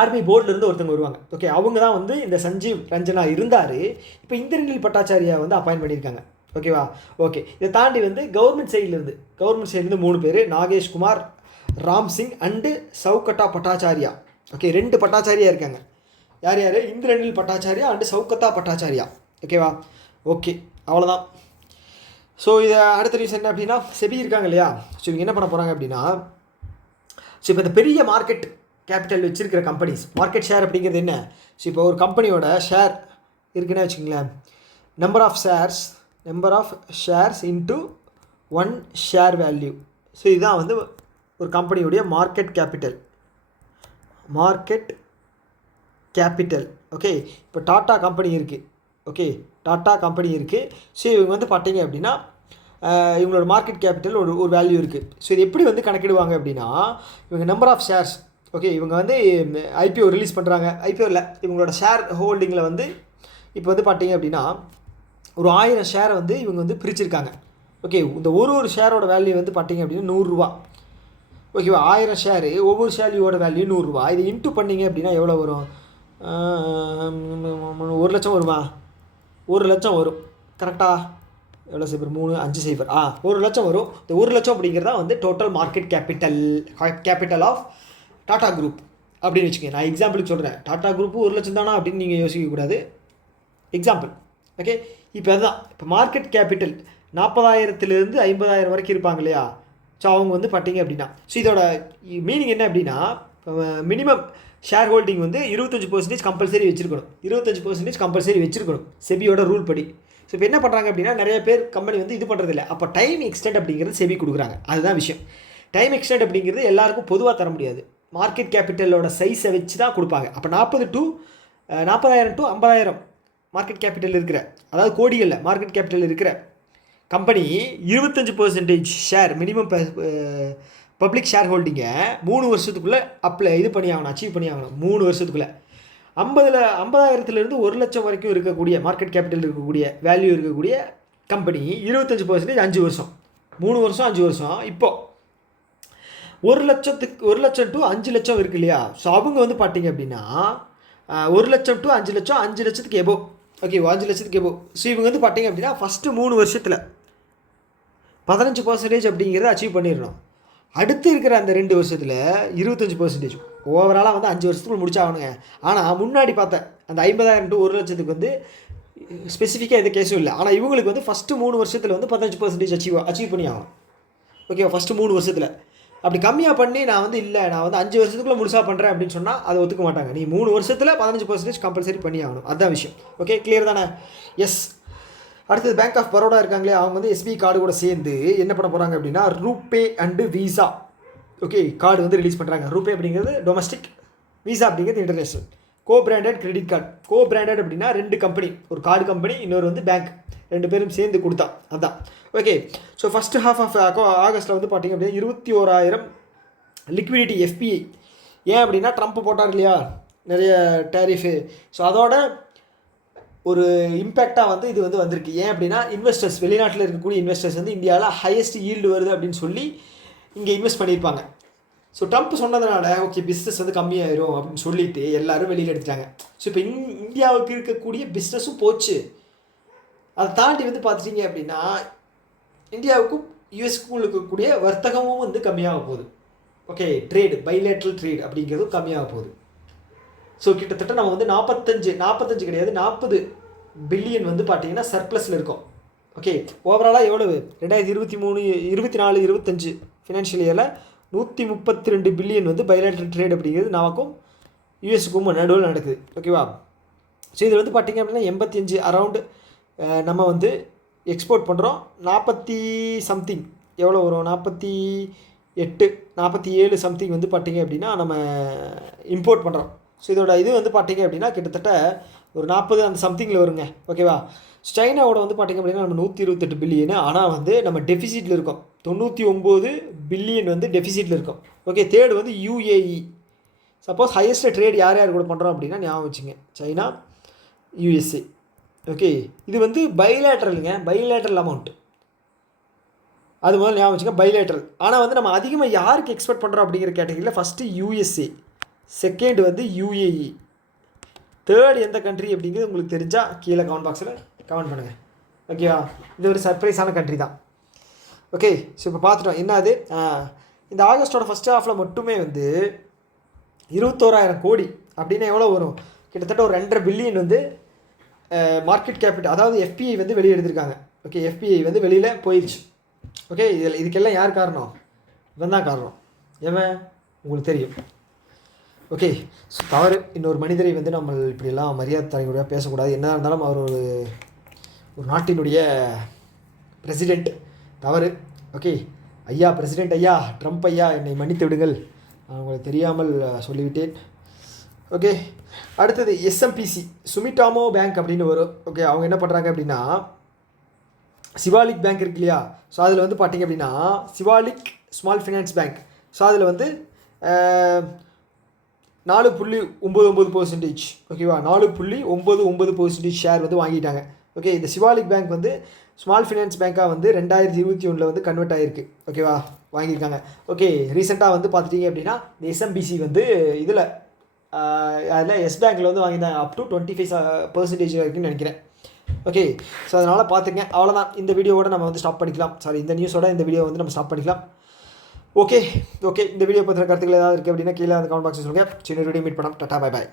ஆர்பிஐ போர்டிலேருந்து ஒருத்தங்க வருவாங்க. ஓகே, அவங்க தான் வந்து இந்த சஞ்சீவ் ரஞ்சனா இருந்தார். இப்போ இந்திரனில் பட்டாச்சாரியா வந்து அப்பாயின்ட் பண்ணியிருக்காங்க. ஓகேவா? ஓகே, இதை தாண்டி வந்து கவர்மெண்ட் சைட்லேருந்து 3 பேர், நாகேஷ் குமார், ராம் சிங் அண்டு சவுகட்டா பட்டாச்சாரியா. ஓகே, 2 பட்டாச்சாரியா இருக்காங்க. யார் யார்? இந்திரனில் பட்டாச்சாரியா அண்டு சவுகத்தா பட்டாச்சாரியா. ஓகேவா? ஓகே, அவ்வளோதான். ஸோ இதை அடுத்த நியூஸ் என்ன அப்படின்னா, செபி இருக்காங்க இல்லையா? ஸோ இவங்க என்ன பண்ண போகிறாங்க அப்படின்னா, ஸோ இப்போ இந்த பெரிய மார்க்கெட் கேபிட்டல் வச்சுருக்கிற கம்பெனிஸ், மார்க்கெட் ஷேர் அப்படிங்கிறது என்ன? ஸோ இப்போ ஒரு கம்பெனியோட ஷேர் இருக்குன்னு வச்சுக்கோங்களேன், number of shares into 1 share value. So இதுதான் வந்து ஒரு கம்பெனியுடைய மார்க்கெட் கேபிட்டல். ஓகே, இப்போ டாட்டா கம்பெனி இருக்குது. ஓகே, டாட்டா கம்பெனி இருக்குது. ஸோ இவங்க வந்து பார்த்தீங்க அப்படின்னா இவங்களோட மார்க்கெட் கேபிட்டல் ஒரு வேல்யூ இருக்குது. ஸோ இது எப்படி வந்து கணக்கிடுவாங்க அப்படின்னா, இவங்க நம்பர் ஆஃப் ஷேர்ஸ், ஓகே, இவங்க வந்து ஐபிஓ ரிலீஸ் பண்ணுறாங்க. ஐபிஓவில் இவங்களோட ஷேர் ஹோல்டிங்கில் வந்து இப்போ வந்து பார்த்தீங்க அப்படின்னா ஒரு 1000 ஷேரை வந்து இவங்க வந்து பிரிச்சிருக்காங்க. ஓகே, இந்த ஒரு ஷேரோட வேல்யூ வந்து பார்த்தீங்க அப்படின்னா 100 ரூபா. ஓகேவா? 1000 ஷேரு, ஒவ்வொரு ஷேரியோட வேல்யூ 100 ரூபா. இது இன்ட்டு பண்ணிங்க அப்படின்னா எவ்வளோ வரும்? 1 லட்சம் வருமா? 1 லட்சம் வரும். கரெக்டாக? எவ்வளோ சைபர்? 3 5 சைபர். 1 லட்சம் வரும். இந்த 1 லட்சம் அப்படிங்கிறதா வந்து total market capital of Tata group அப்படின்னு வச்சுக்கோங்க. நான் எக்ஸாம்பிளுக்கு சொல்கிறேன். டாடா குரூப்பு 1 லட்சம் தானா அப்படின்னு நீங்கள் யோசிக்கக்கூடாது. எக்ஸாம்பிள். ஓகே, இப்போ அதுதான் இப்போ மார்க்கெட் கேபிட்டல் 40,000 50,000 வரைக்கும் இருப்பாங்க இல்லையா? ஸோ அவங்க வந்து பார்த்தீங்க அப்படின்னா, ஸோ இதோட மீனிங் என்ன அப்படின்னா, மினிமம் ஷேர் ஹோல்டிங் வந்து 25% கம்பல்சரி வச்சுருக்கணும். 25% கம்பல்சரி வச்சுருக்கணும் செபியோட ரூல் படி. ஸோ இப்போ என்ன பண்ணுறாங்க அப்படின்னா, நிறைய பேர் கம்பெனி வந்து இது பண்ணுறதில்ல. அப்போ டைம் எக்ஸ்டெண்ட் அப்படிங்கிறது செபி கொடுக்குறாங்க. அதுதான் விஷயம். டைம் எக்ஸ்டெண்ட் அப்படிங்கிறது எல்லாருக்கும் பொதுவாக தர முடியாது. மார்க்கெட் கேபிட்டலோட சைஸை வச்சு தான் கொடுப்பாங்க. அப்போ 40,000 to 50,000 மார்க்கெட் கேபிட்டல் இருக்கிற, அதாவது கோடிகளில் மார்க்கெட் கேபிட்டல் இருக்கிற company 25% share minimum public share ஹோல்டிங்கை 3 வருஷத்துக்குள்ளே அச்சீவ் பண்ணி ஆகணும். 3 வருஷத்துக்குள்ளே 50,000 1 லட்சம் வரைக்கும் இருக்கக்கூடிய மார்க்கெட் கேபிட்டல் இருக்கக்கூடிய வேல்யூ இருக்கக்கூடிய கம்பெனி 25% 5 வருஷம், 3 வருஷம் 5 வருஷம். இப்போது 1 லட்சம் to 5 லட்சம் இருக்கு இல்லையா? ஸோ அவங்க வந்து பார்த்தீங்க அப்படின்னா 1 லட்சம் to 5 லட்சம், 5 லட்சத்துக்கு எபோ. ஓகே, 5 லட்சத்துக்கு எபோ. ஸோ இவங்க வந்து பார்த்தீங்க அப்படின்னா ஃபஸ்ட்டு 3 வருஷத்தில் 15% அப்படிங்கிறத அச்சீவ் பண்ணிடணும். அடுத்து இருக்கிற அந்த 2 வருஷத்தில் 25%. ஓவராலாக வந்து 5 வருஷத்துக்குள்ள முடிச்சாகணுங்க. ஆனால் முன்னாடி பார்த்தேன் அந்த 50,000 to 1 லட்சத்துக்கு வந்து ஸ்பெசிஃபிக்காக எந்த கேஸும் இல்லை. ஆனால் இவங்களுக்கு வந்து ஃபஸ்ட்டு 3 வருஷத்தில் வந்து 15% அச்சீவ் பண்ணி ஆகணும். ஓகே, ஃபஸ்ட்டு 3 வருஷத்தில். அப்படி கம்மியாக பண்ணி நான் வந்து 5 வருஷத்துக்குள்ளே முழுசாக பண்ணுறேன் அப்படின்னு சொன்னால் அதை ஒத்துக்க மாட்டாங்க. நீ 3 வருஷத்தில் 15% கம்பல்சரி பண்ணி ஆகணும். அதுதான் விஷயம். ஓகே, கிளியர் தானே? எஸ். அடுத்தது பேங்க் ஆஃப் பரோடா இருக்காங்களே, அவங்க வந்து எஸ்பிஐ கார்டு கூட சேர்ந்து என்ன பண்ண போகிறாங்க அப்படின்னா RuPay and Visa, okay, card வந்து ரிலீஸ் பண்ணுறாங்க. ரூபே அப்படிங்கிறது டொமஸ்டிக், விசா அப்படிங்கிறது international. Co-branded credit card. Co-branded அப்படின்னா 2 கம்பெனி, ஒரு கார்டு கம்பெனி, இன்னொரு வந்து பேங்க், 2 பேரும் சேர்ந்து கொடுத்தா அதுதான். Okay, so first half of ஆகஸ்ட்டில் வந்து பார்த்திங்க அப்படின்னா 21,000 லிக்விடிட்டி எஃபிஐ. ஏன் அப்படின்னா ட்ரம்ப் போட்டார் இல்லையா நிறைய டேரிஃபு. ஸோ அதோட ஒரு இம்பேக்டாக வந்து இது வந்து வந்திருக்கு. ஏன் அப்படின்னா இன்வெஸ்டர்ஸ், வெளிநாட்டில் இருக்கக்கூடிய இன்வெஸ்டர்ஸ் வந்து இந்தியாவில் ஹையஸ்ட் ஈல்டு வருது அப்படின்னு சொல்லி இங்கே இன்வெஸ்ட் பண்ணியிருப்பாங்க. ஸோ ட்ரம்ப் சொன்னதுனால ஓகே பிஸ்னஸ் வந்து கம்மியாயிரும் அப்படின்னு சொல்லிட்டு எல்லோரும் வெளியில் எடுத்துட்டாங்க. ஸோ இப்போ இந்தியாவுக்கு இருக்கக்கூடிய பிஸ்னஸும் போச்சு. அதை தாண்டி வந்து பார்த்துட்டிங்க அப்படின்னா இந்தியாவுக்கும் யூஎஸ்க்கும் இருக்கக்கூடிய வர்த்தகமும் வந்து கம்மியாக போகுது. ஓகே, ட்ரேடு, பைலேட்ரல் ட்ரேட் அப்படிங்கிறதும் கம்மியாக போகுது. ஸோ கிட்டத்தட்ட நம்ம வந்து 45 கிடையாது 40 பில்லியன் வந்து பார்த்தீங்கன்னா சர்ப்ளஸில் இருக்கும். ஓகே, ஓவராலாக எவ்வளவு 2023-24-25 ஃபினான்ஷியல் இயரில் 132 பில்லியன் வந்து பைலேட்ரல் ட்ரேட் அப்படிங்கிறது நமக்கும் யூஎஸ்க்கும் நடுவில் நடக்குது. ஓகேவா? ஸோ இதில் வந்து பார்த்திங்க அப்படின்னா 85 அரவுண்டு நம்ம வந்து எக்ஸ்போர்ட் பண்ணுறோம். 40 சம்திங் எவ்வளோ வரும், 47 சம்திங் வந்து பார்த்திங்க அப்படின்னா நம்ம இம்போர்ட் பண்ணுறோம். ஸோ இதோட இது வந்து பார்த்திங்க அப்படின்னா கிட்டத்தட்ட ஒரு 40 அந்த சம்திங்கில் வருங்க. ஓகேவா? சைனாவோட வந்து பார்த்திங்க அப்படின்னா நம்ம 128 பில்லியனு, ஆனால் வந்து நம்ம டெஃபிசிட்டில் இருக்கோம். 99 பில்லியன் வந்து டெஃபிசிட்டில் இருக்கோம். ஓகே, தேர்டு வந்து யூஏஇ. சப்போஸ் ஹையஸ்ட் ட்ரேட் யார் யார் கூட பண்ணுறோம் அப்படின்னா ஞாபகம் வச்சுங்க, சைனா, யூஎஸ்ஏ. ஓகே, இது வந்து பைலேட்ரலுங்க, பைலேட்ரல் அமௌண்ட். அது முதல்ல ஞாபகம் வச்சுங்க, பைலேட்ரல். ஆனால் வந்து நம்ம அதிகமாக யாருக்கு எக்ஸ்பெக்ட் பண்ணுறோம் அப்படிங்கிற கேட்டகரியில் ஃபஸ்ட்டு யூஎஸ்ஏ, செகண்ட் வந்து யூஏஇ, தேர்ட் எந்த கண்ட்ரி அப்படிங்கிறது உங்களுக்கு தெரிஞ்சால் கீழே கமெண்ட் பாக்ஸில் கமெண்ட் பண்ணுங்கள். ஓகேவா, இது ஒரு சர்ப்ரைஸான கண்ட்ரி தான். ஓகே, ஸோ இப்போ பார்த்துட்டோம் என்ன அது. இந்த ஆகஸ்ட்டோட ஃபஸ்ட் ஹாஃபில் மட்டுமே வந்து 21,000 கோடி அப்படின்னா எவ்வளோ வரும், கிட்டத்தட்ட ஒரு 2.5 பில்லியன் வந்து மார்க்கெட் கேபிட்டல், அதாவது எஃபிஐ வந்து வெளியே எடுத்திருக்காங்க. ஓகே, எஃபிஐ வந்து வெளியில் போயிடுச்சு. ஓகே, இதுக்கெல்லாம் யார் காரணம், இவன் தான் காரணம். ஏன் உங்களுக்கு தெரியும். ஓகே, ஸோ தவறு, இன்னொரு மனிதரை வந்து நம்ம இப்படியெல்லாம் மரியாதை தலைமுறையாக பேசக்கூடாது. என்ன இருந்தாலும் அவர் ஒரு நாட்டினுடைய பிரசிடெண்ட், தவறு. ஓகே ஐயா, பிரசிடெண்ட் ஐயா, ட்ரம்ப் ஐயா, என்னை மன்னித்து விடுங்கள், நான் உங்களுக்கு தெரியாமல் சொல்லிவிட்டேன். ஓகே, அடுத்தது எஸ்எம்பிசி, சுமிடாமோ பேங்க் அப்படின்னு வரும். ஓகே, அவங்க என்ன பண்ணுறாங்க அப்படின்னா, சிவாலிக் பேங்க் இருக்கு இல்லையா, ஸோ அதில் வந்து பார்த்திங்க அப்படின்னா Shivalik small finance bank, so அதில் வந்து 4.99%, ஓகேவா, 4.99% ஷேர் வந்து வாங்கிட்டாங்க. ஓகே, இந்த சிவாலிக் பேங்க் வந்து ஸ்மால் ஃபினான்ஸ் பேங்காக வந்து 2021 வந்து கன்வெர்ட் ஆகிருக்கு. ஓகேவா, வாங்கியிருக்காங்க. ஓகே, ரீசெண்டாக வந்து பார்த்துட்டிங்க அப்படின்னா இந்த எஸ்எம்பிசி வந்து இதில் அதில் எஸ் பேங்க்கில் வந்து வாங்கியிருந்தாங்க, அப் டு 25% வரைக்கும்னு நினைக்கிறேன். ஓகே, ஸோ அதனால் பார்த்துங்க. அவ்வளோதான், இந்த வீடியோவோட நம்ம வந்து ஸ்டாப் பண்ணிக்கலாம். சாரி, இந்த நியூஸோட இந்த வீடியோ வந்து நம்ம ஸ்டாப் பண்ணிக்கலாம். ஓகே, இந்த வீடியோ பற்றின கருத்துக்கள் ஏதாவது இருக்குது அப்படின்னா கீழே அந்த கமெண்ட் பாக்ஸில் சொல்லுங்கள். சின்ன வீடியோ மீட் பண்ணலாம். Tata, bye bye.